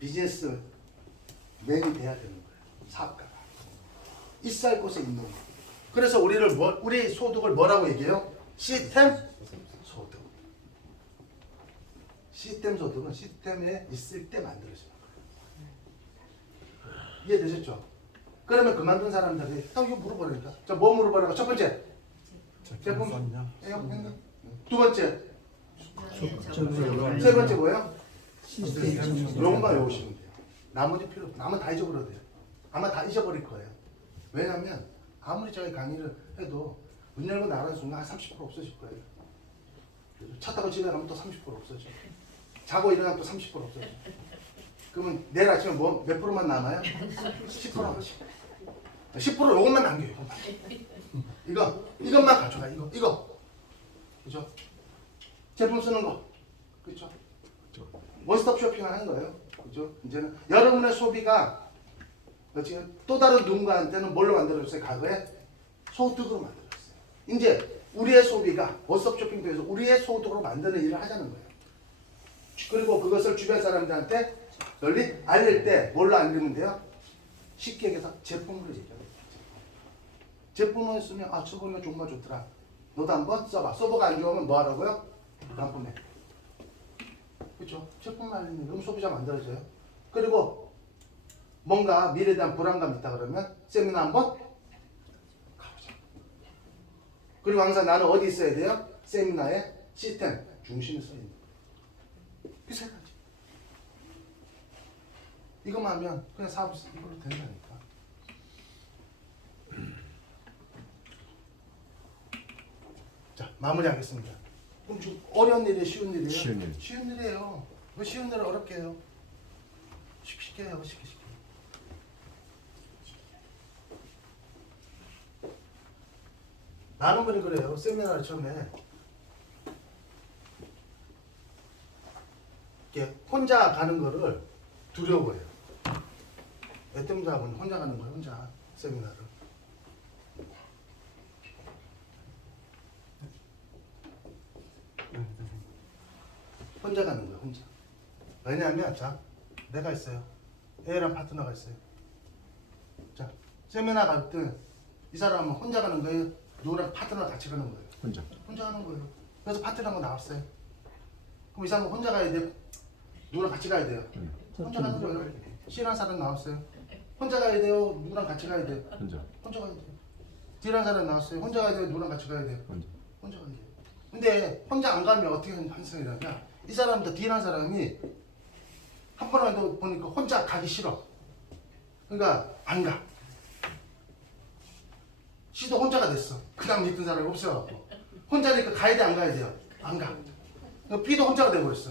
비즈니스맨이 돼야 되는 거예요. 사업가가. 있을 곳에 있는 거. 그래서 우리 소득을 뭐라고 얘기해요? 시스템 소득. 시스템 소득은 시스템에 있을 때 만들어지는 거예요. 이해되셨죠? 그러면 그만둔 사람들이 이거 물어보라니까. 자, 뭐 물어보라고? 첫 번째 제품 애용. 두 번째 세 번째 뭐예요? 요것만 외우시면 돼요. 나머지 필요 없어요. 나머지 다 잊어버려도 돼요. 아마 다 잊어버릴 거예요. 왜냐하면 아무리 저희 강의를 해도 문 열고 나가는 순간 한 30% 없어질 거예요. 차 타고 집에 가면 또 30% 없어져. 자고 일어나면 또 30% 없어져. 그러면 내일 아침에 뭐 몇 프로만 남아요? 10%만 10% 요것만 남겨요. 이것만 가져가. 이거 그죠? 제품 쓰는 거 그죠? 원스톱 쇼핑을 하는 거예요. 그죠? 이제는 여러분의 소비가 지금 또 다른 누군가한테는 뭘로 만들어졌어요? 과거에 소득으로 만들어졌어요. 이제 우리의 소비가 원스톱 쇼핑 통해서 우리의 소득으로 만드는 일을 하자는 거예요. 그리고 그것을 주변 사람들한테 널리 알릴 때 뭘로 알리면 돼요? 쉽게 얘기해서 제품으로 얘기해요. 제품을 쓰면 아 써보니까 정말 좋더라. 너도 한번 써봐. 써보고 안 좋으면 뭐 하라고요? 납품해. 그렇죠? 제품 알리면 그럼 소비자 만들어져요. 그리고 뭔가 미래에 대한 불안감이 있다 그러면 세미나 한번 가보자. 그리고 항상 나는 어디 있어야 돼요? 세미나의 시스템 중심에 서 있는. 이 세 가지. 이것만 하면 그냥 사업 이걸로 된다니까. 자 마무리하겠습니다. 그럼 좀 어려운 일이에요, 쉬운 일이에요? 쉬운 일. 쉬운 일이에요. 왜 쉬운 일을 어렵게 해요? 쉽게 해요, 쉽게. 많은 분이 그래요. 세미나를 처음에 이렇게 혼자 가는 거를 두려워해요. 애 때문에 혼자 가는 거예요, 혼자 세미나를. 혼자 가는 거예요, 혼자. 왜냐하면 자, 내가 있어요. A랑 파트너가 있어요. 자, 세미나 갈 때 이 사람은 혼자 가는 거예요. 누구랑 파트너랑 같이 가는 거예요. 혼자 가는 거예요. 그래서 파트너가 나왔어요. 그럼 이 사람은 혼자 가야 돼요. 누구랑 같이 가야 돼요. 혼자 가는 거예요. C라는 사람 나왔어요. 혼자 가야 돼요. 누구랑 같이 가야 돼요. 혼자 가야 돼요. D라는 사람 나왔어요. 혼자 가야 돼요. 누구랑 같이 가야 돼요. 혼자 가야 돼요. 근데 혼자 안 가면 어떻게 현상이라냐? 이 사람부터 D라는 사람이 한 번도 보니까 혼자 가기 싫어. 그러니까 안 가. C도 혼자가 됐어. 그다음 믿던 사람이 없어갖고 혼자니까 가야 돼, 안 가야 돼요? 안 가. B도 혼자가 돼버렸어.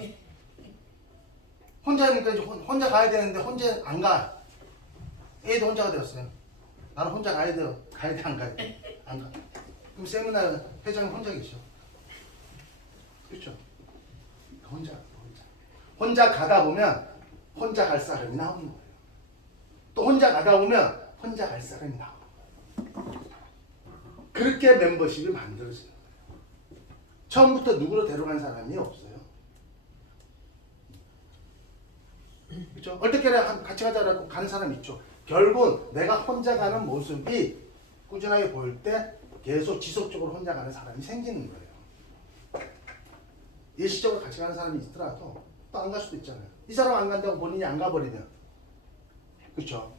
혼자니까 이제 혼자 가야 되는데 혼자 안 가. A도 혼자가 되었어요. 나는 혼자 가야 돼요. 가야 돼, 안 가야 돼? 안 가. 그럼 세미나 회장은 혼자 계셔. 그렇죠? 혼자 가다 보면 혼자 갈 사람이 나오는 거예요. 또 혼자 가다 보면 혼자 갈 사람이 나오는 거예요. 그렇게 멤버십이 만들어지는 거예요. 처음부터 누구로 데려간 사람이 없어요. 그렇죠? 어떻게 같이 가자라고 가는 사람 있죠. 결국 내가 혼자 가는 모습이 꾸준하게 보일 때 계속 지속적으로 혼자 가는 사람이 생기는 거예요. 일시적으로 같이 가는 사람이 있더라도 또 안 갈 수도 있잖아요. 이 사람 안 간다고 본인이 안 가버리면, 그렇죠?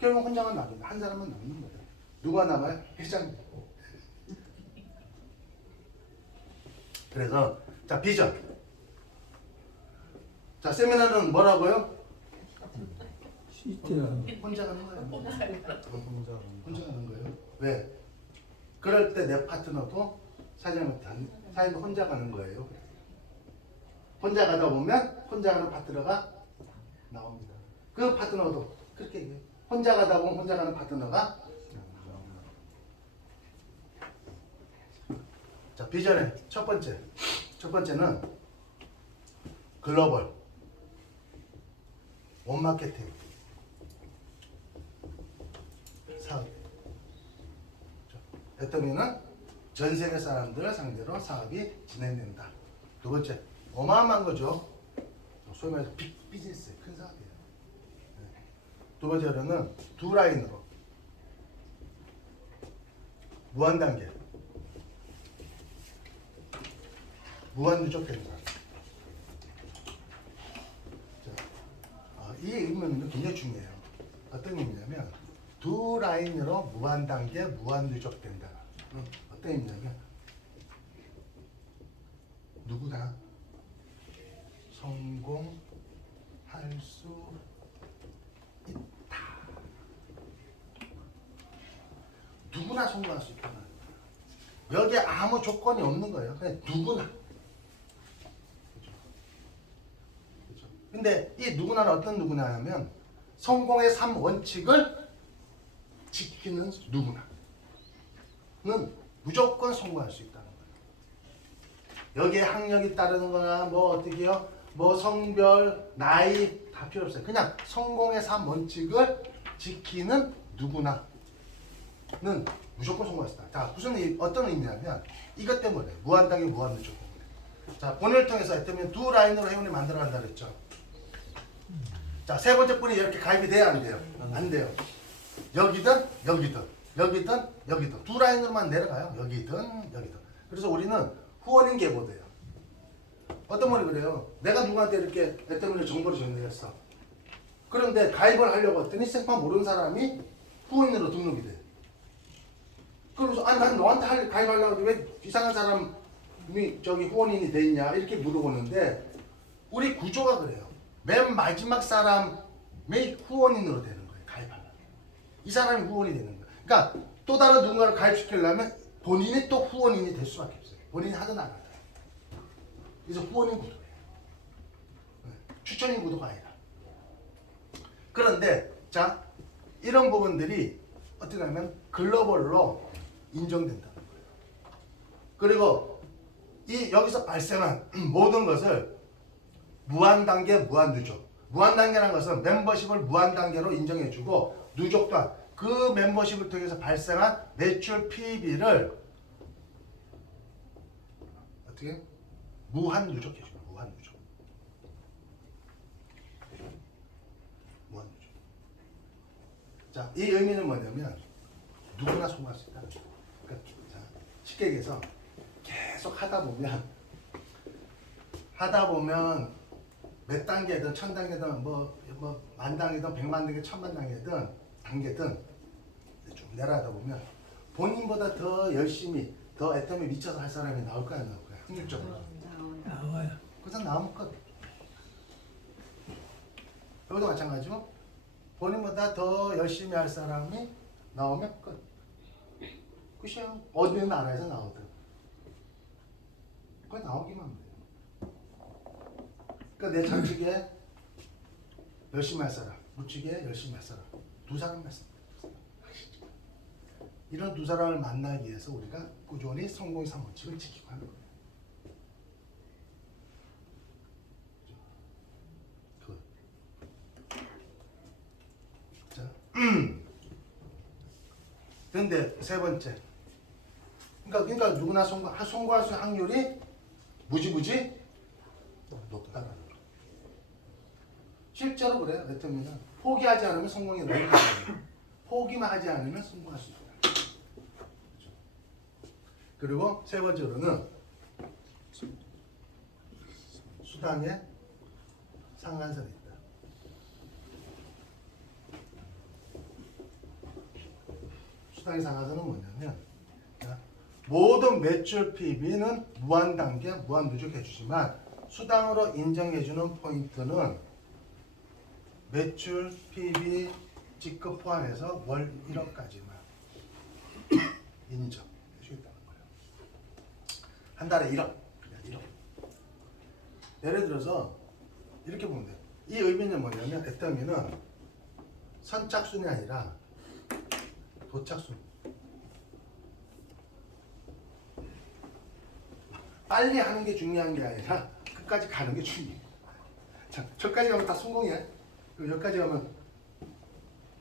결국 혼자만 남는다. 한 사람만 남는 거예요. 누가 남아요? 회장님. 그래서 자 비전. 자 세미나는 뭐라고요? 혼자 가는 거예요. 혼자 가는 거예요. 왜? 그럴 때 내 파트너도 사장님한테 혼자 가는 거예요. 혼자 가다 보면 혼자 가는 파트너가 나옵니다. 그 파트너도 그렇게 얘기해요. 혼자 가다 보면 혼자 가는 파트너가 나옵니다. 자 비전의 첫 번째는 글로벌 원마케팅 사업. 애터미는 전 세계 사람들을 상대로 사업이 진행된다. 두 번째, 어마어마한 거죠. 소위 말해서 빅 비즈니스, 큰 사업이에요. 네. 두 번째로는 두 라인으로 무한 단계, 무한 누적된다. 이 의미는 굉장히 중요해요. 어떤 의미냐면 두 라인으로 무한 단계, 무한 누적된다. 어떤 의미냐면 누구나 성공할 수 있다. 누구나 성공할 수 있다는 거예요. 여기에 아무 조건이 없는 거예요. 그냥 누구나. 그죠? 그죠? 근데 이 누구나는 어떤 누구나냐면 성공의 3원칙을 지키는 누구나는 무조건 성공할 수 있다는 거예요. 여기에 학력이 따르는 거나 뭐 어떻게요? 뭐 성별, 나이 다 필요 없어요. 그냥 성공의 3원칙을 지키는 누구나는 무조건 성공할 수 있다. 자, 어떤 의미냐면 이것 때문에 무한당의 무한누적 때문에. 자, 본을 통해서 했다면 두 라인으로 행운을 만들어 간다 그랬죠. 자, 세 번째 분이 이렇게 가입이 돼야 안 돼요? 안 돼요. 여기든 여기든 여기든 여기든 두 라인으로만 내려가요. 여기든 여기든. 그래서 우리는 후원인 계보돼요. 어떤 분이 그래요. 내가 누구한테 이렇게 내 때문에 정보를 전달했어. 그런데 가입을 하려고 했더니 생판 모르는 사람이 후원인으로 등록이 돼. 그러면서 아니 난 너한테 가입하려고 왜 이상한 사람이 저기 후원인이 돼 있냐 이렇게 물어보는데 우리 구조가 그래요. 맨 마지막 사람이 후원인으로 되는 거예요. 가입하려면. 이 사람이 후원이 되는 거예요. 그러니까 또 다른 누군가를 가입시키려면 본인이 또 후원인이 될 수밖에 없어요. 본인이 하든 안 하든. 그래서 후원인 구도예요. 추천인 구도가 아니라. 그런데 자 이런 부분들이 어떻게 하면 글로벌로 인정된다는 거예요. 그리고 이 여기서 발생한 모든 것을 무한단계, 무한누적. 무한단계라는 것은 멤버십을 무한단계로 인정해주고 누적 또한 그 멤버십을 통해서 발생한 매출 PB를 어떻게? 무한누적해주고 무한누적. 무한누적. 자, 이 의미는 뭐냐면 누구나 성공할 수 있다. 그러니까 자, 쉽게 얘기해서 계속 하다 보면 몇 단계든 천 단계든 뭐 만 단계든 백만 단계 천만 단계든 쭉 내려가다 보면 본인보다 더 열심히 더 애텀에 미쳐서 할 사람이 나올 거야 안 나올 거야 확률적으로 나와요. 그래서 나오면 끝. 여기도 마찬가지고 본인보다 더 열심히 할 사람이 나오면 끝. 끝이야. 어느 나라에서 나오든 그거 나오기만 하면 돼요. 그러니까 내 좌측에 열심히 할 사람, 우측에 열심히 할 사람, 두 사람만 있습니다. 이런 두 사람을 만나기 위해서 우리가 꾸준히 성공의 3원칙을 지키고 하는 거예요. 자, 그런데 세 번째, 그러니까 누구나 성공할 수 있는 확률이 무지무지 높다라는 거. 실제로 그래요. 대통령은 포기하지 않으면 성공이 넓은 거예요. 포기만 하지 않으면 성공할 수 있다. 그렇죠? 그리고 세 번째로는 수당의 상한선이 있다. 수당의 상한선은 뭐냐면 모든 매출 PB는 무한단계, 무한누적 해주지만 수당으로 인정해주는 포인트는 매출 PB 직급 포함해서 월 1억까지만 인정해주겠다는 거예요. 한 달에 1억, 그냥 1억. 예를 들어서 이렇게 보면 돼요. 이 의미는 뭐냐면 애터미는 선착순이 아니라 도착순. 빨리 하는 게 중요한 게 아니라 끝까지 가는 게 중요해요. 자, 저까지 가면 다 성공이야. 그리고 여기까지 가면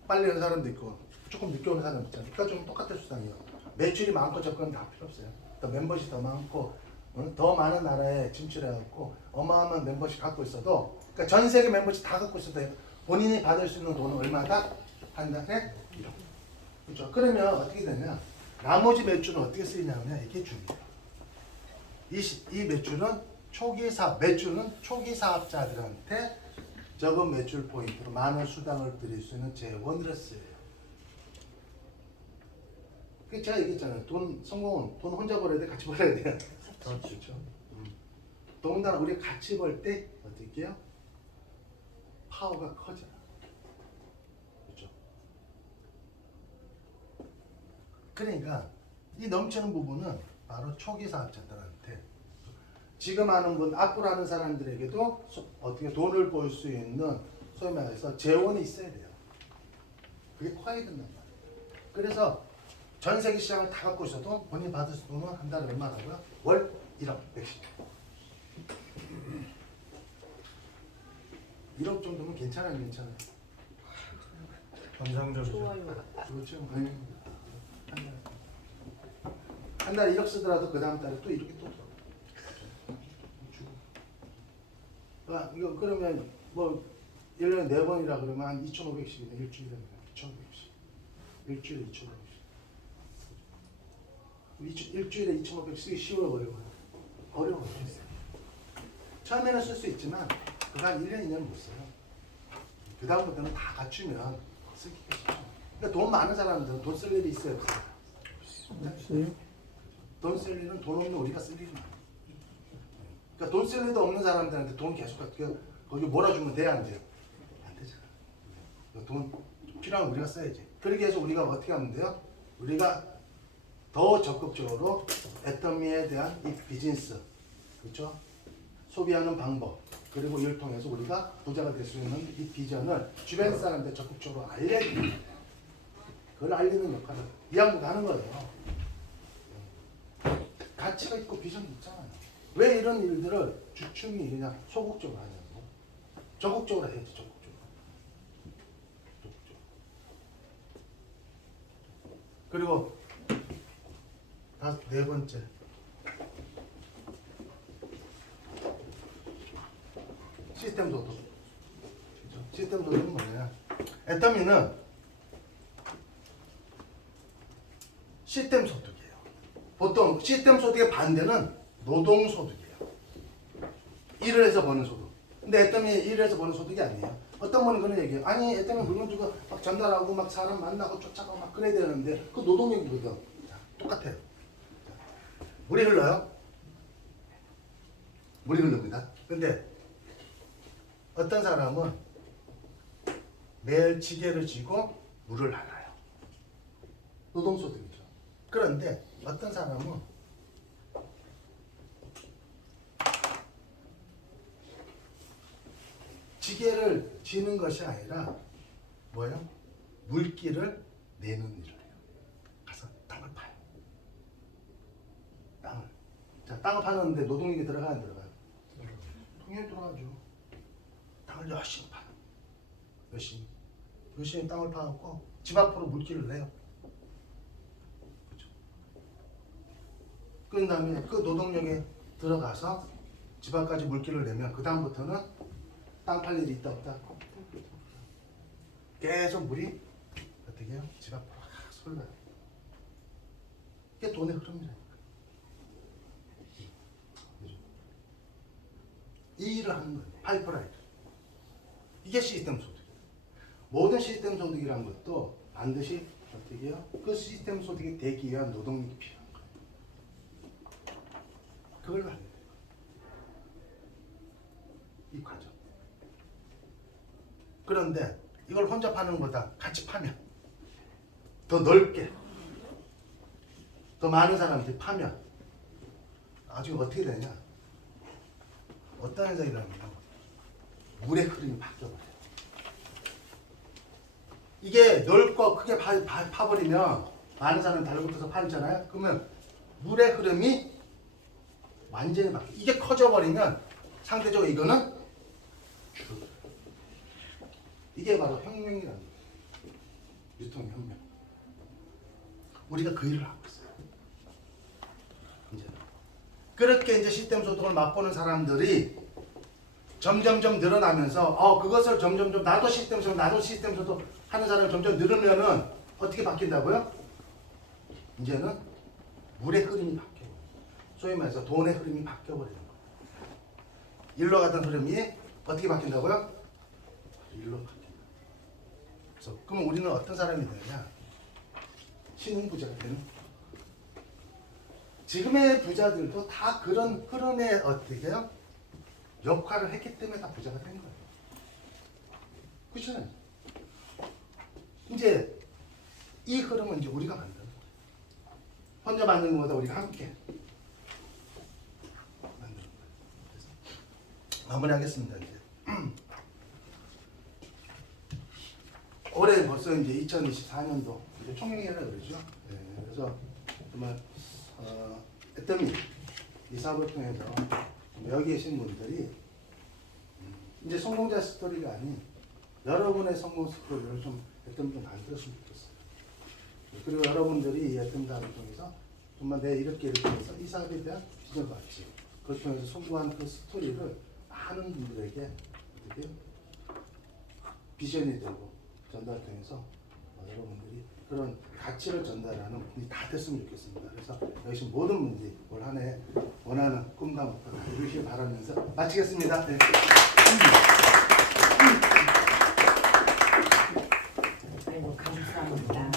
빨리 하는 사람도 있고 조금 늦게 오는 사람도 있잖아요. 여기까지 오면 똑같은 수당이에요. 매출이 많고 적건 다 필요 없어요. 또 멤버십 더 많고 더 많은 나라에 진출해갖고 어마어마한 멤버십 갖고 있어도 그러니까 전 세계 멤버십 다 갖고 있어도 본인이 받을 수 있는 돈은 얼마다? 한 달에 1억. 그렇죠? 그러면 어떻게 되냐? 나머지 매출은 어떻게 쓰이냐면 이게 중요해요. 이 매출은 매출은 초기 사업자들한테 적은 매출 포인트로 많은 수당을 드릴 수 있는 재원으로 쓰여요. 그 제가 얘기했잖아요. 성공은 돈 혼자 벌어야 돼, 같이 벌어야 돼요. 그렇죠. 더군다나 우리가 같이 벌 때 어떻게 해요? 파워가 커져요. 그렇죠. 그러니까 이 넘치는 부분은 바로 초기 사업자들한테 지금 하는 분, 앞으로 하는 사람들에게도 어떻게 돈을 벌 수 있는 소위 말해서 재원이 있어야 돼요. 그게 커야 된단 말이에요. 그래서 전 세계 시장을 다 갖고 있어도 본인이 받을 수 돈은 한 달에 얼마라고요? 월 1억 100씩. 1억 정도면 괜찮아요, 괜찮아요. 정상적이죠. 좋아요. 그렇죠. 한 달에 1억 쓰더라도 그 다음 달에 또 이렇게 또 들어. 아, 이거 그러면 뭐 1년에 4번이라 그러면 한 2,500씩이네. 일주일에 2,500씩. 일주일에 2,500씩. 일주일에 2,500씩 쓰기 쉬워요, 어려워요? 어려워요. 처음에는 쓸 수 있지만 그거 한 1년, 2년 못 써요. 그 다음부터는 다 갖추면 쓰기가 쉽죠. 그러니까 돈 많은 사람들은 돈 쓸 일이 있어요, 없어요? 돈 쓸 일은 돈 없는 우리가 쓸 일이 많아요. 그러니까 돈 쓸 일도 없는 사람들한테 돈 계속 거기 몰아주면 돼야 안 돼요? 안 되잖아. 돈 필요하면 우리가 써야지. 그러기 위해서 우리가 어떻게 하면 돼요? 우리가 더 적극적으로 애터미에 대한 이 비즈니스, 그렇죠? 소비하는 방법, 그리고 이를 통해서 우리가 부자가 될 수 있는 이 비전을 주변 사람들 적극적으로 알려주는 거예요. 그걸 알리는 역할을 이 양반도 하는 거예요. 가치가 있고 비전이 있잖아요. 왜 이런 일들을 주춤이 그냥 소극적으로 하냐고. 적극적으로 해야지, 적극적으로. 그리고 네 번째. 시스템 소득. 시스템 소득은 뭐냐? 애터미는 시스템 소득이에요. 보통 시스템 소득의 반대는 노동 소득이에요. 일을 해서 버는 소득. 근데 애터미 일을 해서 버는 소득이 아니에요. 어떤 분은 그런 얘기해요. 아니 애터미 물건 주고 막 전달하고 막 사람 만나고 쫓아가고 막 그래야 되는데 그 노동력이거든. 똑같아요. 물이 흘러요. 물이 흐릅니다. 근데 어떤 사람은 매일 지게를 쥐고 물을 갈아요. 노동소득이죠. 그런데 어떤 사람은 지게를 쥐는 것이 아니라 뭐예요? 물기를 내는 일을 해요. 가서 땅을 파요. 땅을. 자, 땅을 파는데 노동력이 들어가요, 안 들어가요? 당연히 들어가죠. 땅을 열심히 파요. 열심히 땅을 파갖고 집 앞으로 물기를 내요. 그렇죠? 그 다음에 그 노동력에 들어가서 집 앞까지 물기를 내면 그 다음부터는 땅 팔 일이 있다 없다? 계속 물이 어떻게 해요? 집 앞으로 흘러요. 이게 돈의 흐름이라니까. 이 일을 하는 거예요. 파이프라인. 이게 시스템 소득. 모든 시스템 소득이라는 것도 반드시 어떻게 해요? 그 시스템 소득이 되기 위한 노동력이 필요한 거예요. 그걸 알아야 돼요. 이 과정. 그런데 이걸 혼자 파는 것보다 같이 파면 더 넓게 더 많은 사람들이 파면 나중에 어떻게 되냐? 어떤 현상이 일어나면 물의 흐름이 바뀌어버려요. 이게 넓고 크게 파버리면 많은 사람이 달라붙어서 파잖아요. 그러면 물의 흐름이 완전히 바뀌어요. 이게 커져버리면 상대적으로 이거는 줄어들어요. 이게 바로 혁명이라는 거예요. 유통혁명. 우리가 그 일을 하고 있어요. 이제 그렇게 이제 시스템 소득을 맛보는 사람들이 점점점 늘어나면서 그것을 점점점 나도 시스템 소득 하는 사람이 점점 늘으면은 어떻게 바뀐다고요? 이제는 물의 흐름이 바뀌어요. 소위 말해서 돈의 흐름이 바뀌어버리는 거예요. 일로 가던 흐름이 어떻게 바뀐다고요? 일로 바뀐다. 그래서 그럼 우리는 어떤 사람이 되느냐? 신흥부자가 되는 거예요. 지금의 부자들도 다 그런 흐름에 어떻게 해요? 역할을 했기 때문에 다 부자가 된 거예요. 그렇잖아요. 이제 이 흐름은 이제 우리가 만드는 거예요. 혼자 만드는 것보다 우리가 함께 마무리하겠습니다. 이제 올해 벌써 이제 2024년도 이제 총영이라 그러죠. 예, 그래서 정말 애터미 이 사업을 통해서 여기 계신 분들이 이제 성공자 스토리가 아닌 여러분의 성공 스토리를 좀 애터미 좀 만들었으면 좋겠어요. 그리고 여러분들이 이 애터미 사업을 통해서 정말 내 이렇게 해서 이 사업에 대한 비전을 갖지 그걸 통해서 성공한 그 스토리를 많은 분들에게 어떻게 비전이 되고 전달 통해서 여러분들이 그런 가치를 전달하는 분이 다 됐으면 좋겠습니다. 그래서 여기 계신 모든 분들이 올 한 해 원하는 꿈과 목표를 이루시길 바라면서 마치겠습니다. 네. 아이고 감사합니다.